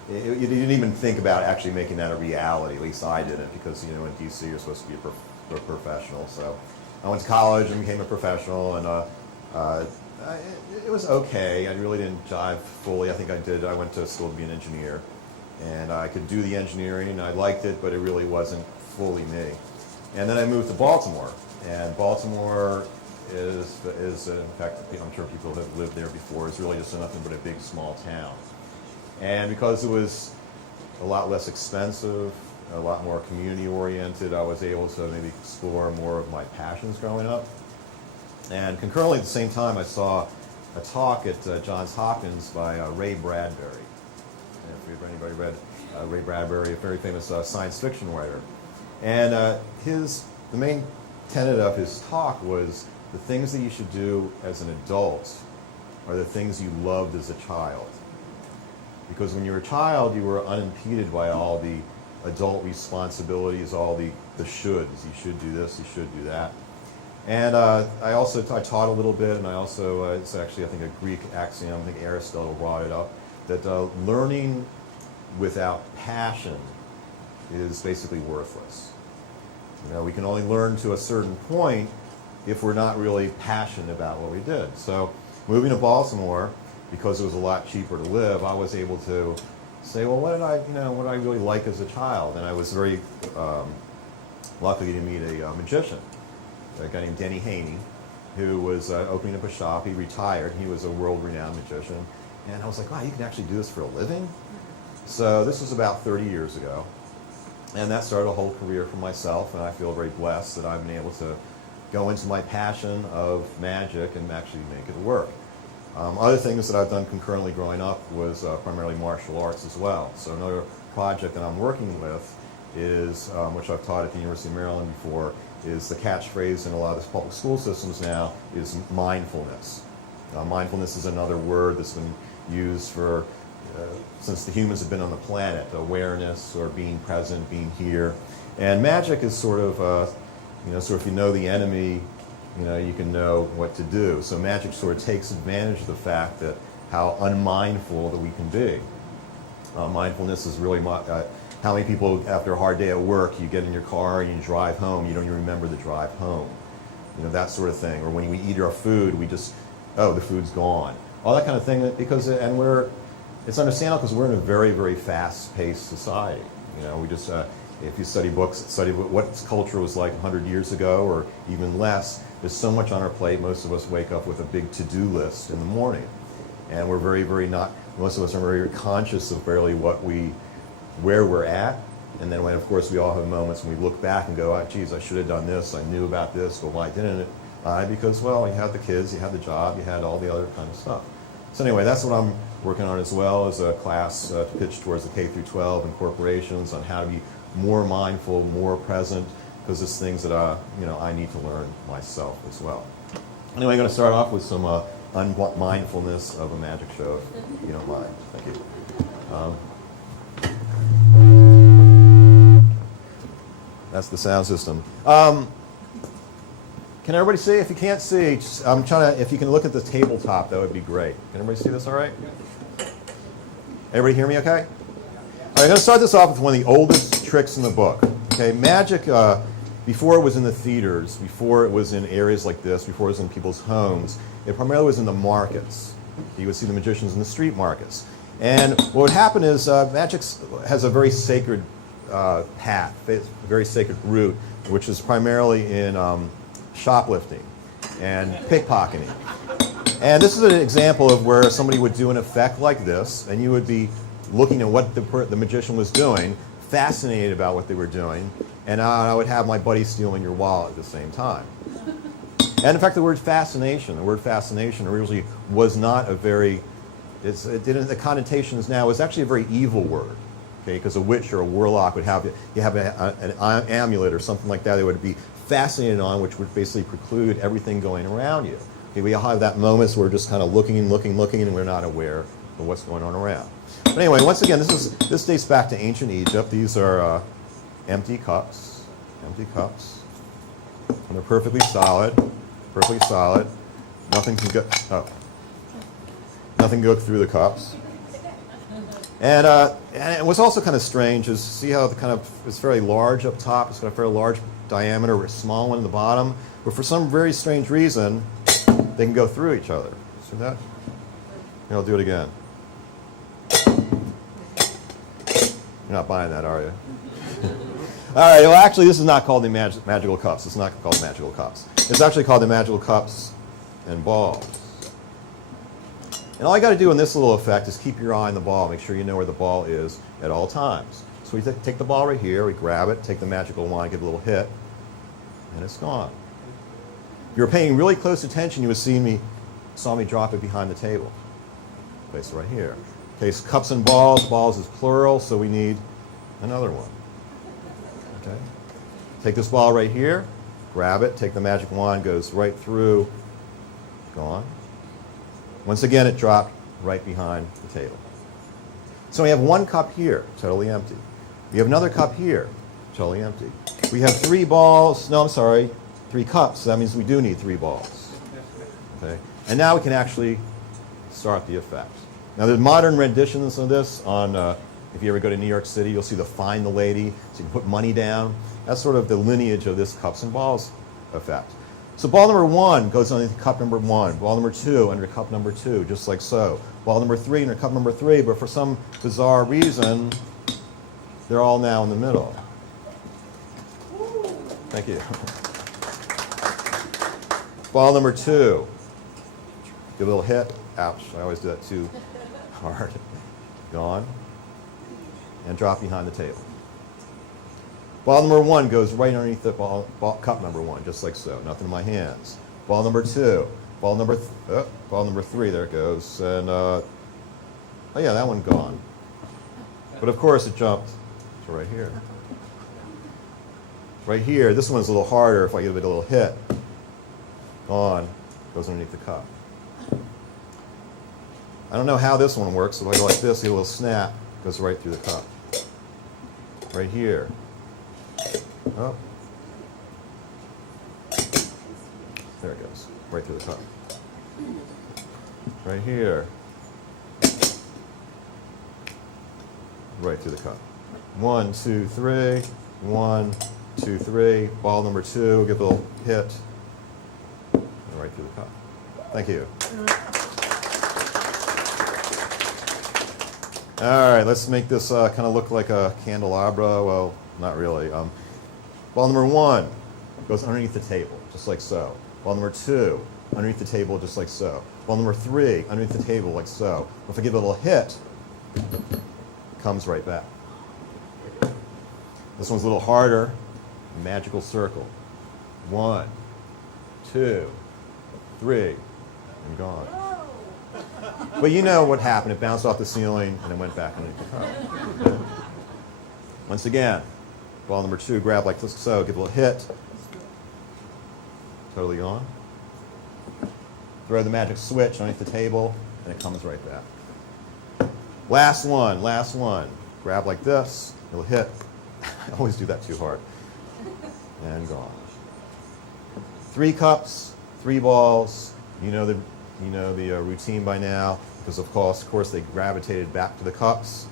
you didn't even think about actually making that a reality. At least I didn't, because in D.C. you're supposed to be a professional. So I went to college and became a professional, and it was okay. I really didn't jive fully. I went to school to be an engineer, and I could do the engineering, and I liked it, but it really wasn't fully me. And then I moved to Baltimore, and Baltimore is in fact, I'm sure people have lived there before, it's really just nothing but a big small town. And because it was a lot less expensive, a lot more community oriented, I was able to maybe explore more of my passions growing up. And concurrently at the same time, I saw a talk at Johns Hopkins by Ray Bradbury. If anybody read Ray Bradbury, a very famous science fiction writer. And the main tenet of his talk was the things that you should do as an adult are the things you loved as a child. Because when you were a child, you were unimpeded by all the adult responsibilities, all the shoulds. You should do this, you should do that. And I taught a little bit, and I also, it's actually, I think, a Greek axiom, I think Aristotle brought it up, that learning without passion is basically worthless. We can only learn to a certain point if we're not really passionate about what we did. So moving to Baltimore, because it was a lot cheaper to live, I was able to say, well, what did I really like as a child? And I was very lucky to meet a magician, a guy named Denny Haney, who was opening up a shop. He retired. He was a world-renowned magician. And I was like, wow, you can actually do this for a living? So this was about 30 years ago. And that started a whole career for myself, and I feel very blessed that I've been able to go into my passion of magic and actually make it work. Other things that I've done concurrently growing up was primarily martial arts as well. So another project that I'm working with is, which I've taught at the University of Maryland before, is the catchphrase in a lot of the public school systems now is mindfulness. Mindfulness is another word that's been used for since the humans have been on the planet, awareness or being present, being here. And magic is sort of, if you know the enemy, you can know what to do. So magic sort of takes advantage of the fact that how unmindful that we can be. Mindfulness is really how many people, after a hard day at work, you get in your car and you drive home, you don't even remember the drive home. That sort of thing. Or when we eat our food, we just, the food's gone. All that kind of thing, it's understandable because we're in a very, very fast-paced society. We just, if you study books, study what culture was like 100 years ago or even less, there's so much on our plate. Most of us wake up with a big to-do list in the morning. And we're very, very most of us are very conscious of barely where we're at. And then of course, we all have moments when we look back and go, geez, I should have done this, I knew about this, but why didn't it? Because, well, you had the kids, you had the job, you had all the other kind of stuff. So anyway, that's what I'm working on as well, as a class to pitch towards the K through 12 and corporations on how to be more mindful, more present, because it's things that I need to learn myself as well. Anyway, I'm going to start off with some unmindfulness of a magic show, if you don't mind. Thank you. That's the sound system. Can everybody see? If you can't see, if you can look at the tabletop, that would be great. Can everybody see this all right? Everybody hear me okay? All right, I'm going to start this off with one of the oldest tricks in the book. Okay, magic, before it was in the theaters, before it was in areas like this, before it was in people's homes, it primarily was in the markets. You would see the magicians in the street markets. And what would happen is magic has a very sacred path, a very sacred route, which is primarily in shoplifting and pickpocketing. And this is an example of where somebody would do an effect like this, and you would be looking at what the magician was doing, fascinated about what they were doing, and I would have my buddy stealing your wallet at the same time. And in fact, the word fascination originally was not a very, the connotation is now, it's actually a very evil word. Okay, because a witch or a warlock would have, an amulet or something like that they would be fascinated on, which would basically preclude everything going around you. Okay, we all have that moment where we're just kind of looking, and we're not aware of what's going on around. But anyway, once again, this dates back to ancient Egypt. These are empty cups, and they're perfectly solid. Nothing can go through the cups. And what's also kind of strange is see how it's very large up top. It's got a very large diameter, or a small one in the bottom. But for some very strange reason, they can go through each other. See that? Here, I'll do it again. You're not buying that, are you? All right. Well, actually, this is not called the magical cups. It's not called magical cups. It's actually called the magical cups and balls. And all you got to do in this little effect is keep your eye on the ball. Make sure you know where the ball is at all times. So we take the ball right here, we grab it, take the magical wand, give it a little hit, and it's gone. If you were paying really close attention, you would saw me drop it behind the table. Place it right here. Okay, so cups and balls. Balls is plural, so we need another one. Okay. Take this ball right here, grab it, take the magic wand, goes right through, gone. Once again, it dropped right behind the table. So we have one cup here, totally empty. We have another cup here, totally empty. We have 3 balls, no, I'm sorry, 3 cups. So that means we do need 3 balls. Okay? And now we can actually start the effect. Now, there's modern renditions of this on, if you ever go to New York City, you'll see the Find the Lady, so you can put money down. That's sort of the lineage of this cups and balls effect. So ball number 1 goes under cup number 1. Ball number 2 under cup number 2, just like so. Ball number 3 under cup number 3, but for some bizarre reason, they're all now in the middle. Thank you. Ball number 2. Give a little hit. Ouch, I always do that too hard. Gone. And drop behind the table. Ball number 1 goes right underneath the cup number 1, just like so. Nothing in my hands. Ball number 2. Ball number 3, there it goes. And, oh yeah, that one gone. But of course it jumped to right here. Right here, this one's a little harder if I give it a little hit. Gone. Goes underneath the cup. I don't know how this one works. So if I go like this, get a little snap, goes right through the cup. Right here. Oh. There it goes. Right through the cup. Right here. Right through the cup. 1, 2, 3. 1, 2, 3. Ball number 2. Give a little hit. And right through the cup. Thank you. All right, let's make this kind of look like a candelabra. Well, not really. Ball number 1 goes underneath the table, just like so. Ball number 2, underneath the table, just like so. Ball number 3, underneath the table, like so. If I give it a little hit, it comes right back. This one's a little harder. Magical circle. 1, 2, 3, and gone. But you know what happened. It bounced off the ceiling, and it went back underneath the cup. Okay. Once again, ball number 2, grab like this, so, give a little hit. Totally gone. Throw the magic switch underneath the table, and it comes right back. Last one. Grab like this, a little hit. I always do that too hard. And gone. 3 cups, 3 balls. You know the routine by now, because of course they gravitated back to the cups.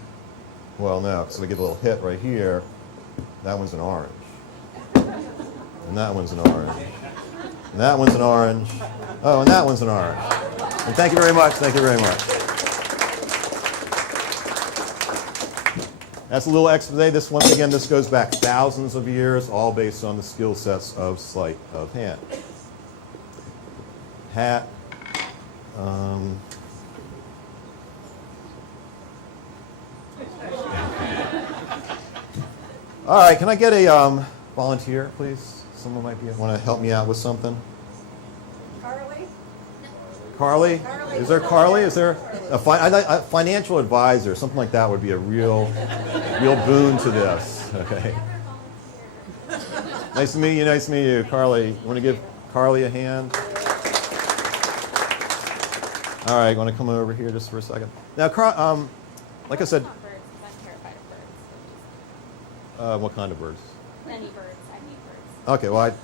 Well, no, so we give a little hit right here. That one's an orange. And that one's an orange. And that one's an orange. Oh, and that one's an orange. And thank you very much. Thank you very much. That's a little expose. Once again, this goes back thousands of years, all based on the skill sets of sleight of hand. All right, can I get a volunteer, please? Someone might want to help me out with something. Carly? Is there Carly? Is there a financial advisor? Something like that would be a real boon to this. Okay. Nice to meet you. Nice to meet you, Carly. You want to give Carly a hand? All right. Want to come over here just for a second? Now, like I said. What kind of birds? Any birds. I need birds. Okay. Well,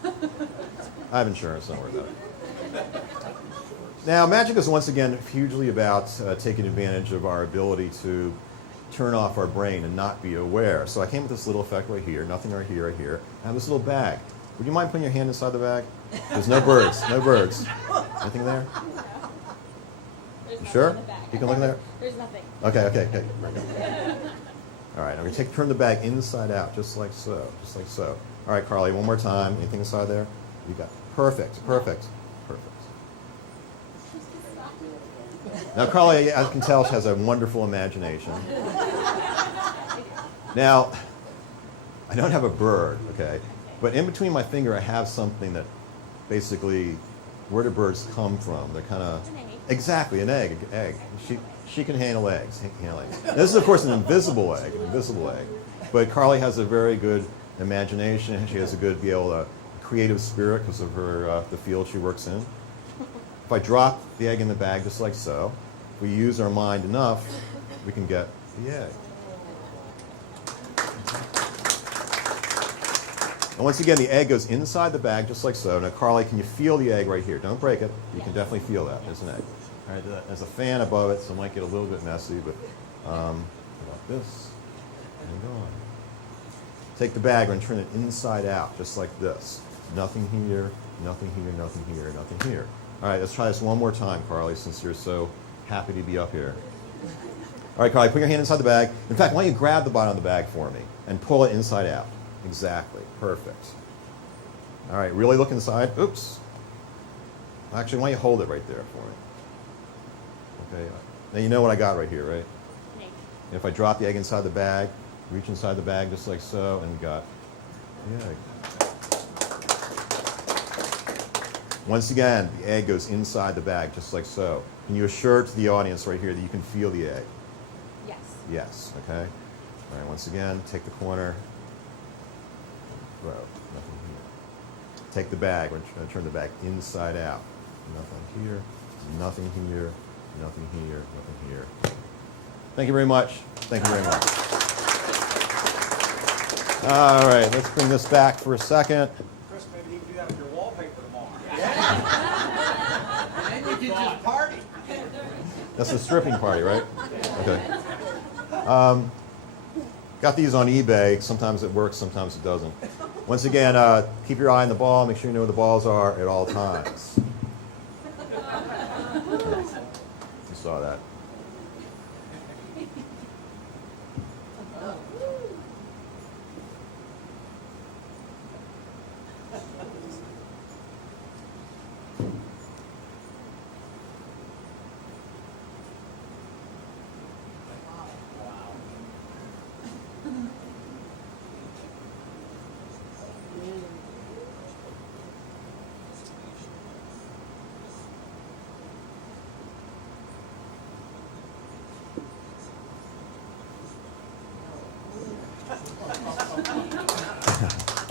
I have insurance. Don't worry about it. Now, magic is once again hugely about taking advantage of our ability to turn off our brain and not be aware. So I came with this little effect right here, nothing right here, right here. I have this little bag. Would you mind putting your hand inside the bag? There's no birds, no birds. Anything there? There's Sure? in the bag. You can look in there? There's nothing. Okay. All right, I'm going to turn the bag inside out, just like so, just like so. All right, Carly, one more time. Anything inside there? You got perfect. Now, Carly, I can tell, she has a wonderful imagination. Now, I don't have a bird, okay? But in between my finger, I have something that basically, where do birds come from? They're kind of... Exactly, an egg. She can handle eggs. Now, this is, of course, an invisible egg. But Carly has a very good imagination. She has a good, creative spirit because of her the field she works in. If I drop the egg in the bag just like so, if we use our mind enough, we can get the egg. And once again, the egg goes inside the bag just like so. Now, Carly, can you feel the egg right here? Don't break it. You can definitely feel that. There's an egg. All right, there's a fan above it, so it might get a little bit messy, but like this, and go on. Take the bag and turn it inside out, just like this. Nothing here, nothing here, nothing here, nothing here. All right, let's try this one more time, Carly, since you're so happy to be up here. All right, Carly, put your hand inside the bag. In fact, why don't you grab the bottom of the bag for me and pull it inside out? Exactly. Perfect. All right, really look inside. Oops. Actually, why don't you hold it right there for me? Okay. Now you know what I got right here, right? Egg. And if I drop the egg inside the bag, reach inside the bag just like so, and got the egg. Once again, the egg goes inside the bag just like so. Can you assure to the audience right here that you can feel the egg? Yes. Yes, okay. All right, once again, take the corner, throw, nothing here. Take the bag, we're going to turn the bag inside out. Nothing here, nothing here, nothing here, nothing here. Thank you very much. Thank you very much. All right, let's bring this back for a second. Chris, maybe you can do that with your wallpaper tomorrow. And then you can just party. That's a stripping party, right? Okay. Got these on eBay. Sometimes it works, sometimes it doesn't. Once again, keep your eye on the ball. Make sure you know where the balls are at all times. You saw that.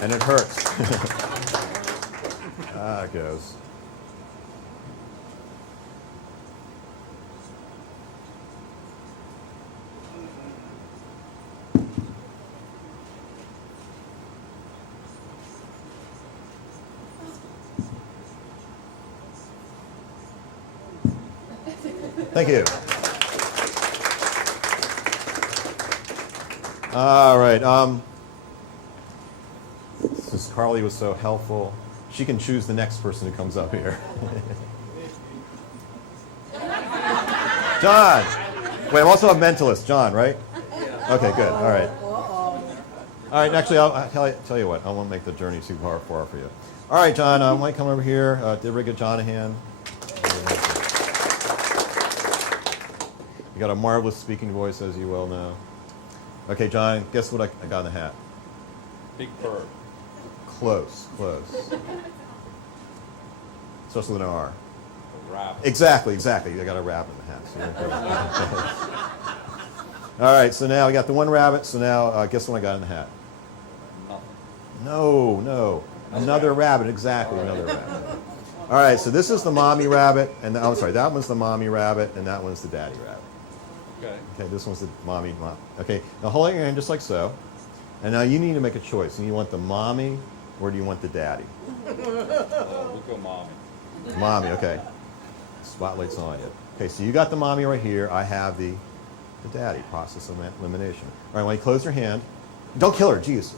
And it hurts. It goes. Thank you. All right. Since Carly was so helpful, she can choose the next person who comes up here. John. Wait, I'm also a mentalist. John, right? Okay, good. All right. All right, actually, I'll tell you what. I won't make the journey too far for you. All right, John, why don't you come over here? Did we get John a hand? got a marvelous speaking voice, as you well know. Okay, John, guess what I got in the hat? Big bird. Close, close. Starts with an R. A rabbit. Exactly. I got a rabbit in the hat. So you're good. All right, so now I got the one rabbit. So now, guess what I got in the hat? Nothing. No. Another rabbit, exactly, another rabbit. All right, so this is the mommy rabbit, and I'm sorry, that one's the mommy rabbit, and that one's the daddy rabbit. Okay, this one's the mommy. Okay, now hold out your hand just like so. And now you need to make a choice. Do you want the mommy or do you want the daddy? We'll go mommy. Mommy, okay. Spotlight's on you. Okay, so you got the mommy right here. I have the daddy, process of elimination. All right, when you close your hand, don't kill her, jeez.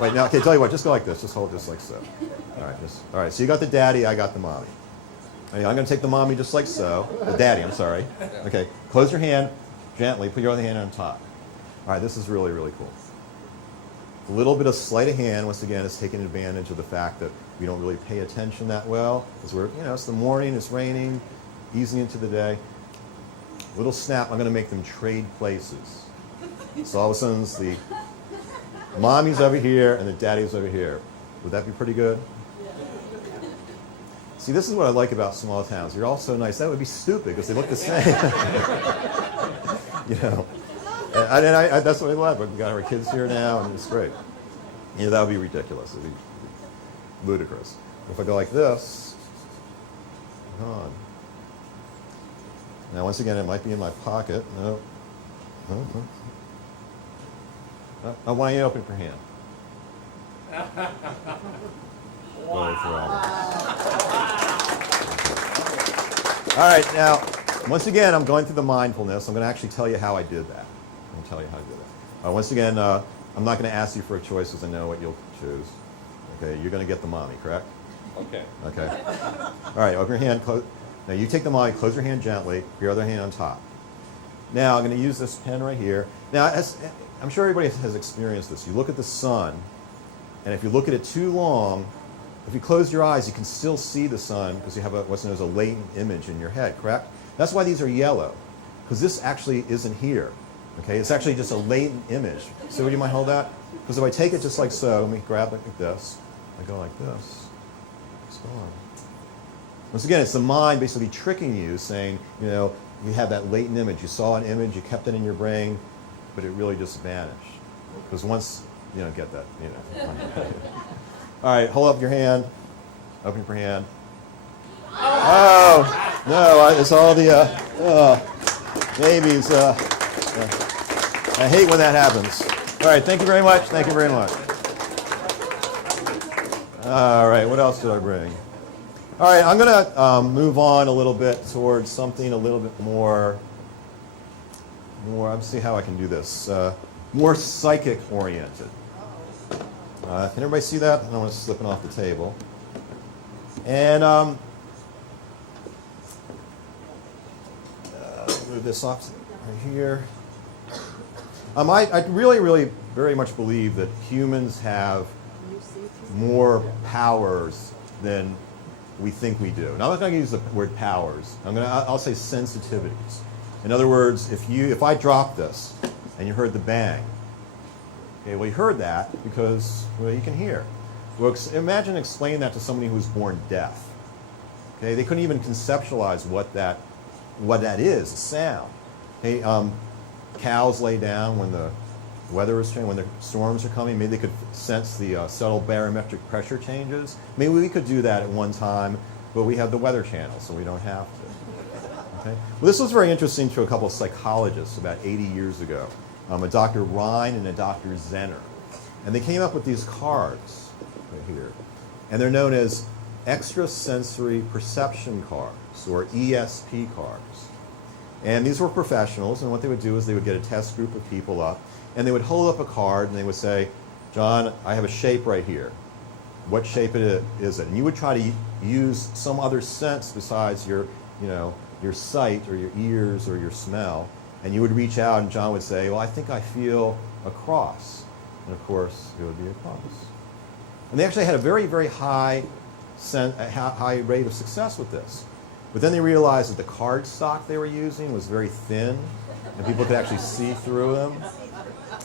Wait. Now, okay, tell you what, just go like this. Just hold just like so. All right, so you got the daddy, I got the mommy. Okay, I'm going to take the mommy just like so. The daddy, I'm sorry. Okay, close your hand gently. Put your other hand on top. All right, this is really, really cool. A little bit of sleight of hand, once again, is taking advantage of the fact that we don't really pay attention that well. Because it's the morning, it's raining, easing into the day. Little snap, I'm going to make them trade places. So all of a sudden, the mommy's over here and the daddy's over here. Would that be pretty good? See, this is what I like about small towns. You're all so nice. That would be stupid because they look the same. And that's what I love. We've got our kids here now, and it's great. That would be ridiculous. It would be ludicrous. If I go like this, on. Now, once again, it might be in my pocket. No. I want you to open your hand. All right, now, once again, I'm going through the mindfulness. I'm going to actually tell you how I did that. I'm going to tell you how I did that. Once again, I'm not going to ask you for a choice because I know what you'll choose. Okay, you're going to get the mommy, correct? Okay. All right, open your hand. Now, you take the mommy, close your hand gently, your other hand on top. Now, I'm going to use this pen right here. Now, I'm sure everybody has experienced this. You look at the sun, and if you look at it too long, if you close your eyes, you can still see the sun because you have what's known as a latent image in your head, correct? That's why these are yellow, because this actually isn't here. Okay, it's actually just a latent image. So would you mind hold that? Because if I take it just like so, let me grab it like this. I go like this. It's gone. Once again, it's the mind basically tricking you, saying, you have that latent image. You saw an image, you kept it in your brain, but it really just vanished. Because once you don't get that, All right, hold up your hand. Open your hand. Oh, no, it's all the babies. I hate when that happens. All right, thank you very much. Thank you very much. All right, what else did I bring? All right, I'm going to move on a little bit towards something a little bit more, let's see how I can do this, more psychic-oriented. Can everybody see that? I don't want it slipping off the table. And move this off right here. I really, really very much believe that humans have more powers than we think we do. Now, I'm not going to use the word powers. I'll say sensitivities. In other words, if I drop this and you heard the bang, okay, well, you heard that because, you can hear. Well, imagine explaining that to somebody who was born deaf. Okay, they couldn't even conceptualize what that is, a sound. Okay, cows lay down when the weather is changing, when the storms are coming. Maybe they could sense the subtle barometric pressure changes. Maybe we could do that at one time, but we have the Weather Channel, so we don't have to. Okay? Well, this was very interesting to a couple of psychologists about 80 years ago, a Dr. Rhine and a Dr. Zenner. And they came up with these cards right here. And they're known as extrasensory perception cards, or ESP cards. And these were professionals, and what they would do is they would get a test group of people up, and they would hold up a card, and they would say, John, I have a shape right here. What shape is it? And you would try to use some other sense besides your sight or your ears or your smell, and you would reach out, and John would say, well, I think I feel a cross. And of course, it would be a cross. And they actually had a very, very high rate of success with this. But then they realized that the card stock they were using was very thin, and people could actually see through them.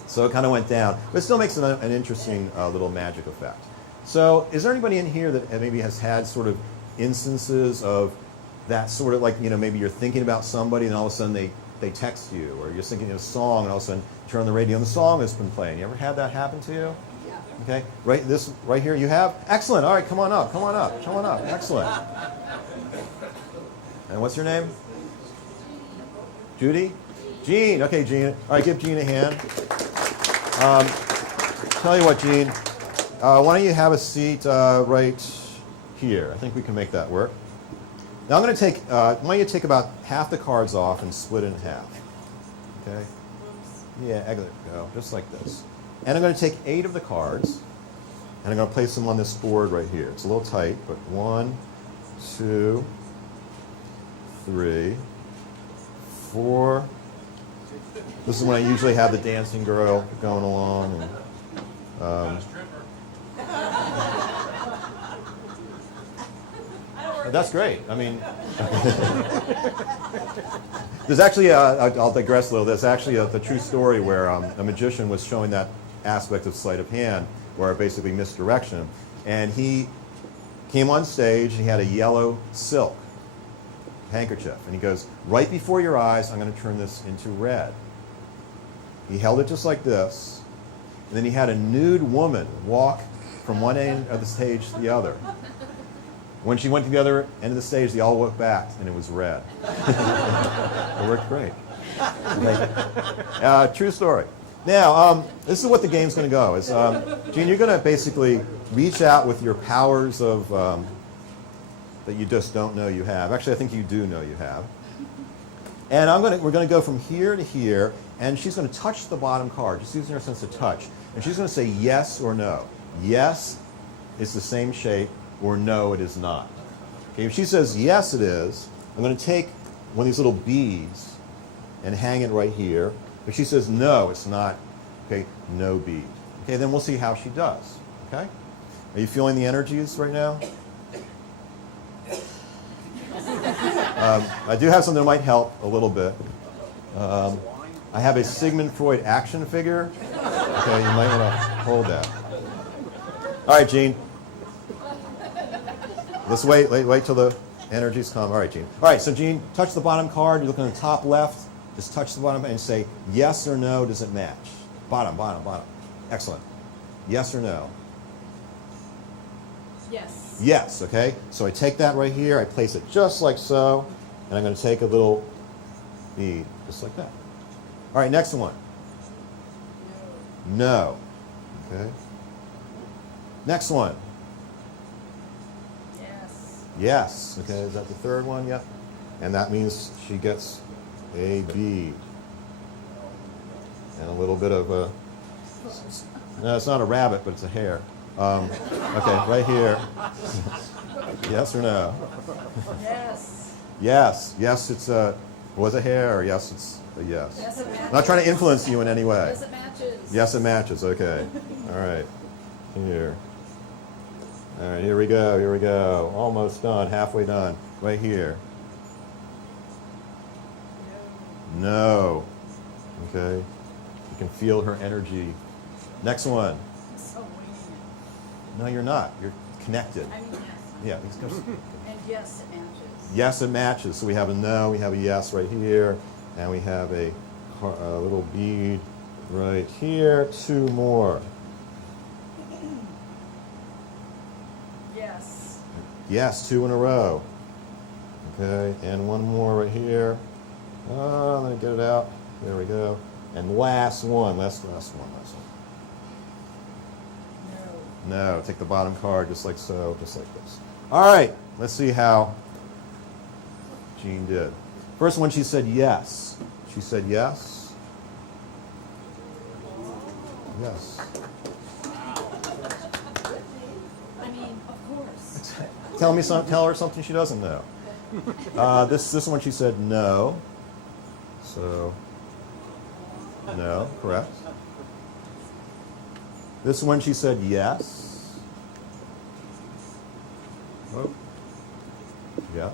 So it kind of went down. But it still makes an interesting little magic effect. So is there anybody in here that maybe has had sort of instances of that sort of, like, you know, maybe you're thinking about somebody and all of a sudden they text you, or you're thinking of a song and all of a sudden you turn on the radio and the song has been playing. You ever had that happen to you? Yeah. Okay, right here you have? Excellent. All right, come on up. Excellent. And what's your name? Judy? Jean. Okay, Jean. All right, give Jean a hand. Tell you what, Jean. Why don't you have a seat right here? I think we can make that work. Now I'm going to take, why don't you take about half the cards off and split it in half. Okay? Yeah, there you go, just like this. And I'm going to take 8 of the cards, and I'm going to place them on this board right here. It's a little tight, but 1, 2, 3, 4. This is when I usually have the dancing girl going along. And, that's great. I mean, there's actually, I'll digress a little, there's actually the true story where a magician was showing that aspect of sleight of hand, where it basically misdirection him. And he came on stage, he had a yellow silk handkerchief, and he goes, right before your eyes, I'm going to turn this into red. He held it just like this, and then he had a nude woman walk from one end of the stage to the other. When she went to the other end of the stage, they all looked back, and it was red. It worked great. True story. Now, this is what the game's going to go. Is, Gene, you're going to basically reach out with your powers of that you just don't know you have. Actually, I think you do know you have. And we're going to go from here to here, and she's going to touch the bottom card, just using her sense of touch. And she's going to say yes or no. Yes, it's the same shape, or no, it is not. Okay, if she says yes, it is, I'm going to take one of these little beads and hang it right here. If she says no, it's not, okay, no bead. Okay, then we'll see how she does. Okay? Are you feeling the energies right now? I do have something that might help a little bit. I have a Sigmund Freud action figure. Okay, you might want to hold that. All right, Gene. Let's wait till the energies come. All right, Gene. All right, so Gene, touch the bottom card. You're looking at the top left. Just touch the bottom and say yes or no. Does it match? Bottom. Excellent. Yes or no? Yes. Yes, okay. So I take that right here. I place it just like so. And I'm going to take a little bead, just like that. All right, next one. No. Okay. Next one. Yes. Okay, is that the third one? Yep. And that means she gets a bead. And a little bit of a... No, it's not a rabbit, but it's a hare. Okay, right here. Yes or no? Yes. Yes, it's a... Was a hare, or yes, it's a yes? Yes, it matches. I'm not trying to influence you in any way. Yes, it matches. Yes, it matches. Okay. All right. Here. All right, here we go. Almost done, halfway done. Right here. No. Okay. You can feel her energy. Next one. No, you're not. You're connected. I mean, yes. Yeah. These guys. And yes, it matches. Yes, it matches. So we have a no, we have a yes right here, and we have a little bead right here. 2 more. Yes. Yes, 2 in a row. Okay, and 1 more right here. Let me get it out. There we go. And last one. Last one. No. Take the bottom card just like so, just like this. All right, let's see how Jean did. First one, she said yes. She said yes. Yes. I mean, of course. Tell her something she doesn't know. This one she said no. So no, correct. This one she said yes. Oh. Yes.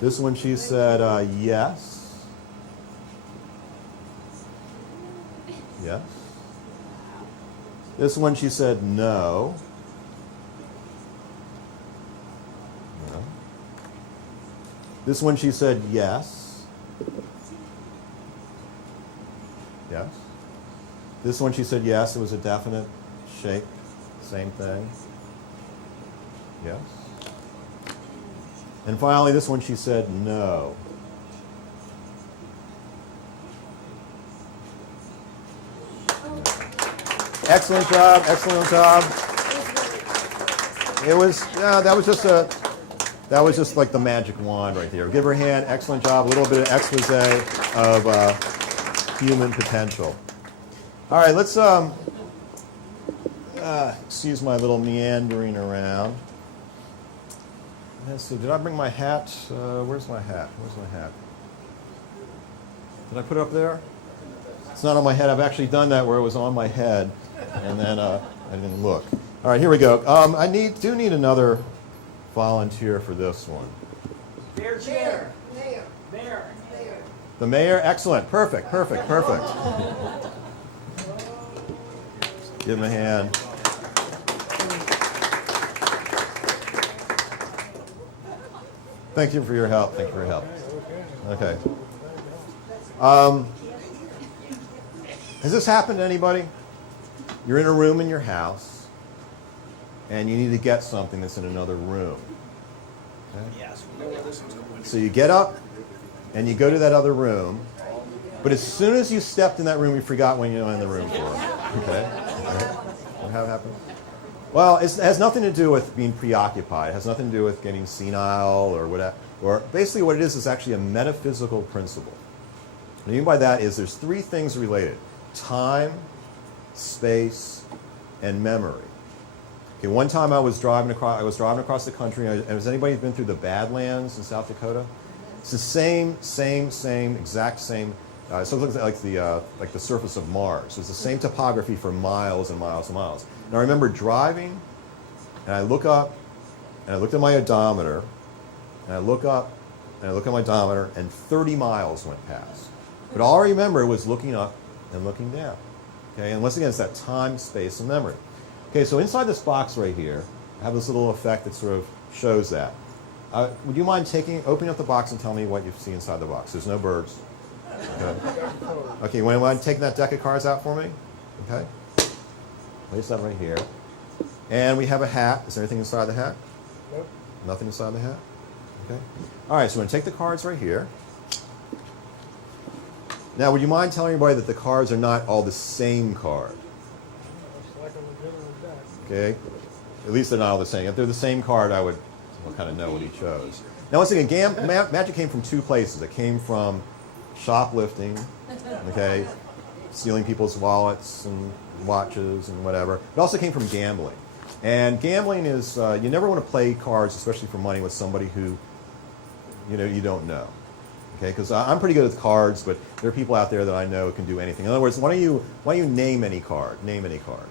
This one she said yes. Yes. This one she said no. No. This one she said yes. Yes. This one she said yes. It was a definite shake. Same thing. Yes. And finally, this one she said no. Excellent job, excellent job. It was, yeah, that was just like the magic wand right there. Give her a hand, excellent job, a little bit of expose of human potential. All right, let's, excuse my little meandering around. Let's see, did I bring my hat? Where's my hat? Where's my hat? Did I put it up there? It's not on my head. I've actually done that where it was on my head, and then I didn't look. All right, here we go. I do need another volunteer for this one. Mayor. Mayor. The mayor? Excellent. Perfect. Give him a hand. Thank you for your help. Okay. Has this happened to anybody? You're in a room in your house, and you need to get something that's in another room. Okay? Yes. So you get up, and you go to that other room, but as soon as you stepped in that room, you forgot when you were in the room for. Okay? What happened? Well, it has nothing to do with being preoccupied. It has nothing to do with getting senile or whatever. Or basically what it is actually a metaphysical principle. What I mean by that is there's three things related: time, space, and memory. Okay, one time I was driving across the country, and has anybody been through the Badlands in South Dakota? It's the exact same. So it looks like the surface of Mars. It's the same topography for miles and miles and miles. And I remember driving, and I look up, and I looked at my odometer, and I look up, and I look at my odometer, and 30 miles went past. But all I remember was looking up and looking down. Okay, and once again, it's that time, space, and memory. Okay, so inside this box right here, I have this little effect that sort of shows that. Would you mind opening up the box and tell me what you see inside the box? There's no birds. Okay, you mind taking that deck of cards out for me? Okay. Place that right here. And we have a hat. Is there anything inside the hat? Nope. Nothing inside the hat? Okay. All right, so we're going to take the cards right here. Now, would you mind telling everybody that the cards are not all the same card? It's like a legitimate deck. Okay. At least they're not all the same. If they're the same card, I would kind of know what he chose. Now, once again, magic came from two places. It came from shoplifting, okay, stealing people's wallets and watches and whatever. It also came from gambling. And gambling is, you never want to play cards, especially for money, with somebody who, you don't know. Okay, because I'm pretty good at cards, but there are people out there that I know can do anything. In other words, why don't you name any card? Name any card.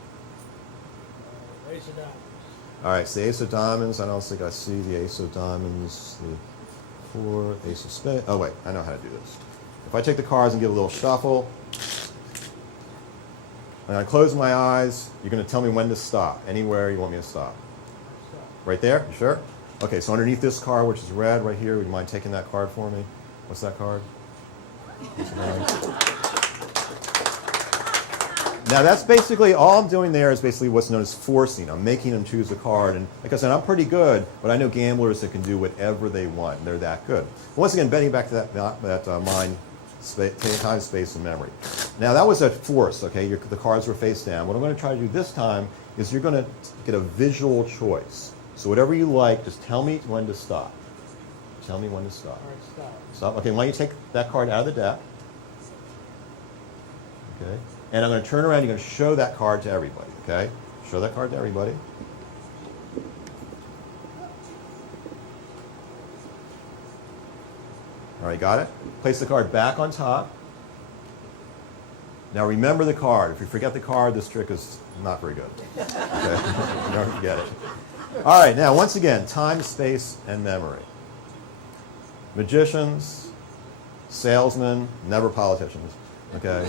Ace of diamonds. All right, it's the Ace of Diamonds. I don't think I see the Ace of Diamonds. The 4, Ace of Spades. Oh, wait, I know how to do this. If I take the cards and give a little shuffle, and I close my eyes, you're going to tell me when to stop, anywhere you want me to stop. Right there? You sure? Okay, so underneath this card, which is red right here, would you mind taking that card for me? What's that card? Now that's basically, all I'm doing there is basically what's known as forcing. I'm making them choose a card. And like I said, I'm pretty good, but I know gamblers that can do whatever they want, and they're that good. Once again, betting back to that mind, time, space, and memory. Now that was a force, okay? The cards were face down. What I'm going to try to do this time is you're going to get a visual choice. So whatever you like, just tell me when to stop. Tell me when to stop. All right, stop. Stop. Okay, why don't you take that card out of the deck? Okay. And I'm going to turn around. You're going to show that card to everybody. Okay. Show that card to everybody. All right, got it? Place the card back on top. Now remember the card. If you forget the card, this trick is not very good. Okay. Never forget it. All right, now once again, time, space, and memory. magicians, salesmen, never politicians. Okay.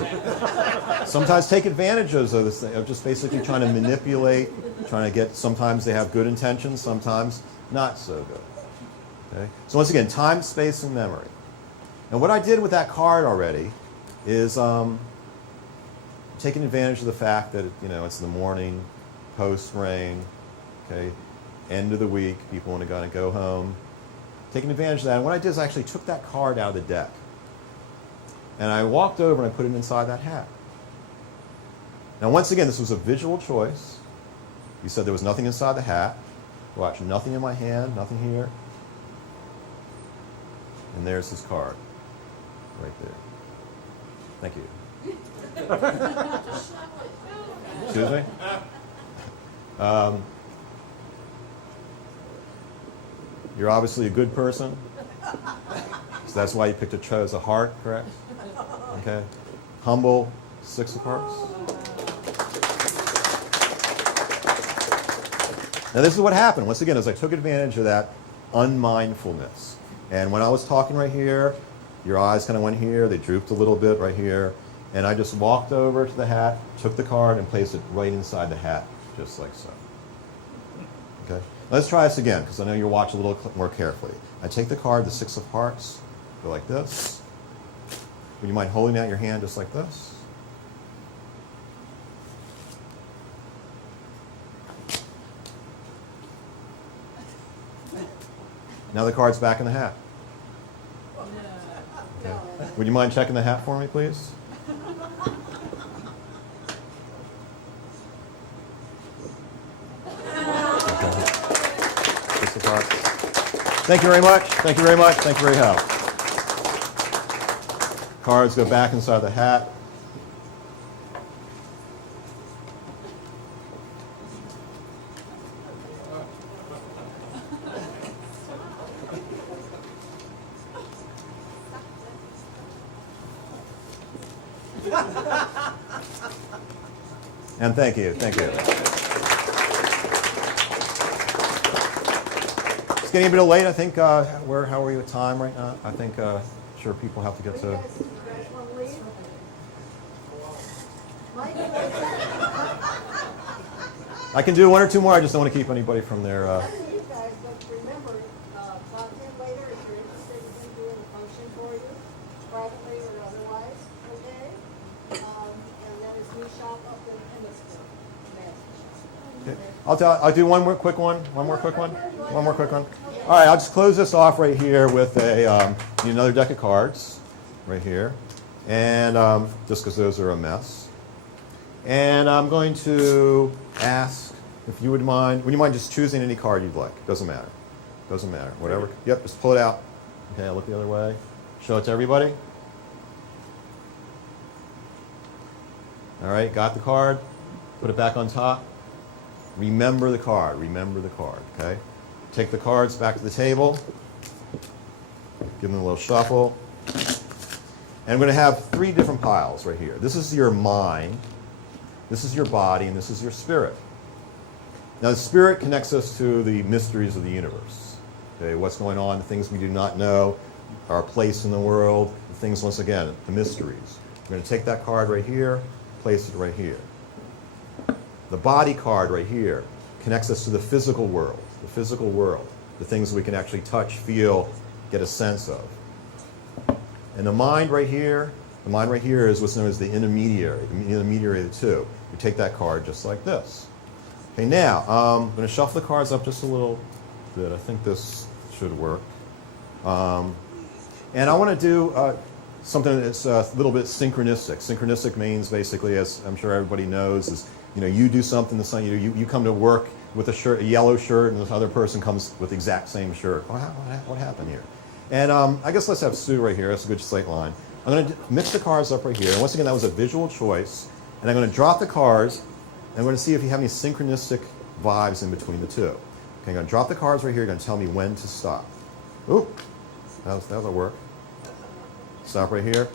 Sometimes take advantage of this thing, of just basically trying to manipulate, trying to get. Sometimes they have good intentions, sometimes not so good. Okay. So once again, time, space, and memory. And what I did with that card already is taking advantage of the fact that it's the morning, post rain, okay, end of the week, people want to go home. Taking advantage of that, and what I did is I actually took that card out of the deck. And I walked over and I put it inside that hat. Now, once again, this was a visual choice. You said there was nothing inside the hat. Watch, nothing in my hand, nothing here. And there's his card, right there. Thank you. Excuse me? You're obviously a good person. So that's why you chose a heart, correct? Okay. Humble, 6 of hearts. Now this is what happened. Once again, as I took advantage of that unmindfulness. And when I was talking right here, your eyes kind of went here, they drooped a little bit right here. And I just walked over to the hat, took the card, and placed it right inside the hat, just like so. Okay? Let's try this again, because I know you'll watch a little more carefully. I take the card, the 6 of hearts, go like this. Would you mind holding out your hand just like this? Now the card's back in the hat. Okay. Would you mind checking the hat for me, please? Thank you very much. Thank you very much. Thank you for your help. Cards go back inside the hat. And thank you. Thank you. It's getting a bit late. I think. How are we with time right now? I think. Sure, people have to get to. I can do 1 or 2 more. I just don't want to keep anybody from their. I'll do one more quick one. One more quick one. One more quick one. All right, I'll just close this off right here with another deck of cards, right here, and just because those are a mess. And I'm going to ask if you would mind. Would you mind just choosing any card you'd like? Doesn't matter. Doesn't matter. Whatever. Yep. Just pull it out. Okay. I'll look the other way. Show it to everybody. All right. Got the card. Put it back on top. Remember the card. Remember the card. Okay. Take the cards back to the table. Give them a little shuffle. And I'm going to have 3 different piles right here. This is your mind. This is your body, and this is your spirit. Now, the spirit connects us to the mysteries of the universe. Okay, what's going on, the things we do not know, our place in the world, the things, once again, the mysteries. We're going to take that card right here, place it right here. The body card right here connects us to the physical world, the things we can actually touch, feel, get a sense of. And the mind right here is what's known as the intermediary of the two. We take that card just like this. Okay, now, I'm going to shuffle the cards up just a little bit. I think this should work. And I want to do something that's a little bit synchronistic. Synchronistic means basically, as I'm sure everybody knows, is you do something, you come to work with a yellow shirt, and this other person comes with the exact same shirt. What happened here? And I guess let's have Sue right here. That's a good straight line. I'm going to mix the cards up right here. And once again, that was a visual choice. And I'm going to drop the cards, and I'm going to see if you have any synchronistic vibes in between the two. Okay, I'm going to drop the cards right here. You're going to tell me when to stop. Ooh, that'll work. Stop right here.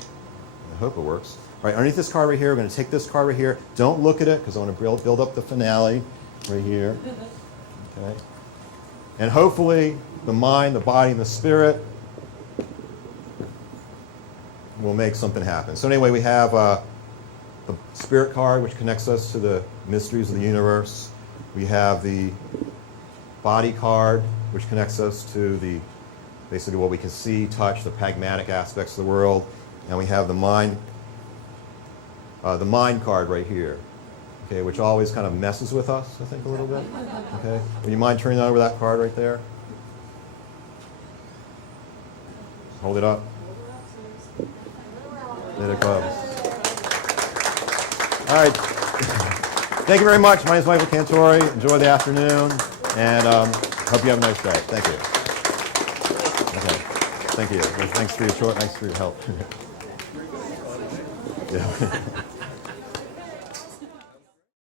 I hope it works. All right, underneath this card right here, we're going to take this card right here. Don't look at it, because I want to build up the finale right here. Okay. And hopefully, the mind, the body, and the spirit we'll make something happen. So anyway, we have the spirit card, which connects us to the mysteries of the universe. We have the body card, which connects us to the basically what we can see, touch, the pragmatic aspects of the world. And we have the mind card right here, okay, which always kind of messes with us, I think, a little bit. Okay, would you mind turning over that card right there? Hold it up. There it comes. All right. Thank you very much. My name is Michael Cantori. Enjoy the afternoon, and hope you have a nice day. Thank you. Okay. Thank you. Thanks for your help. Yeah.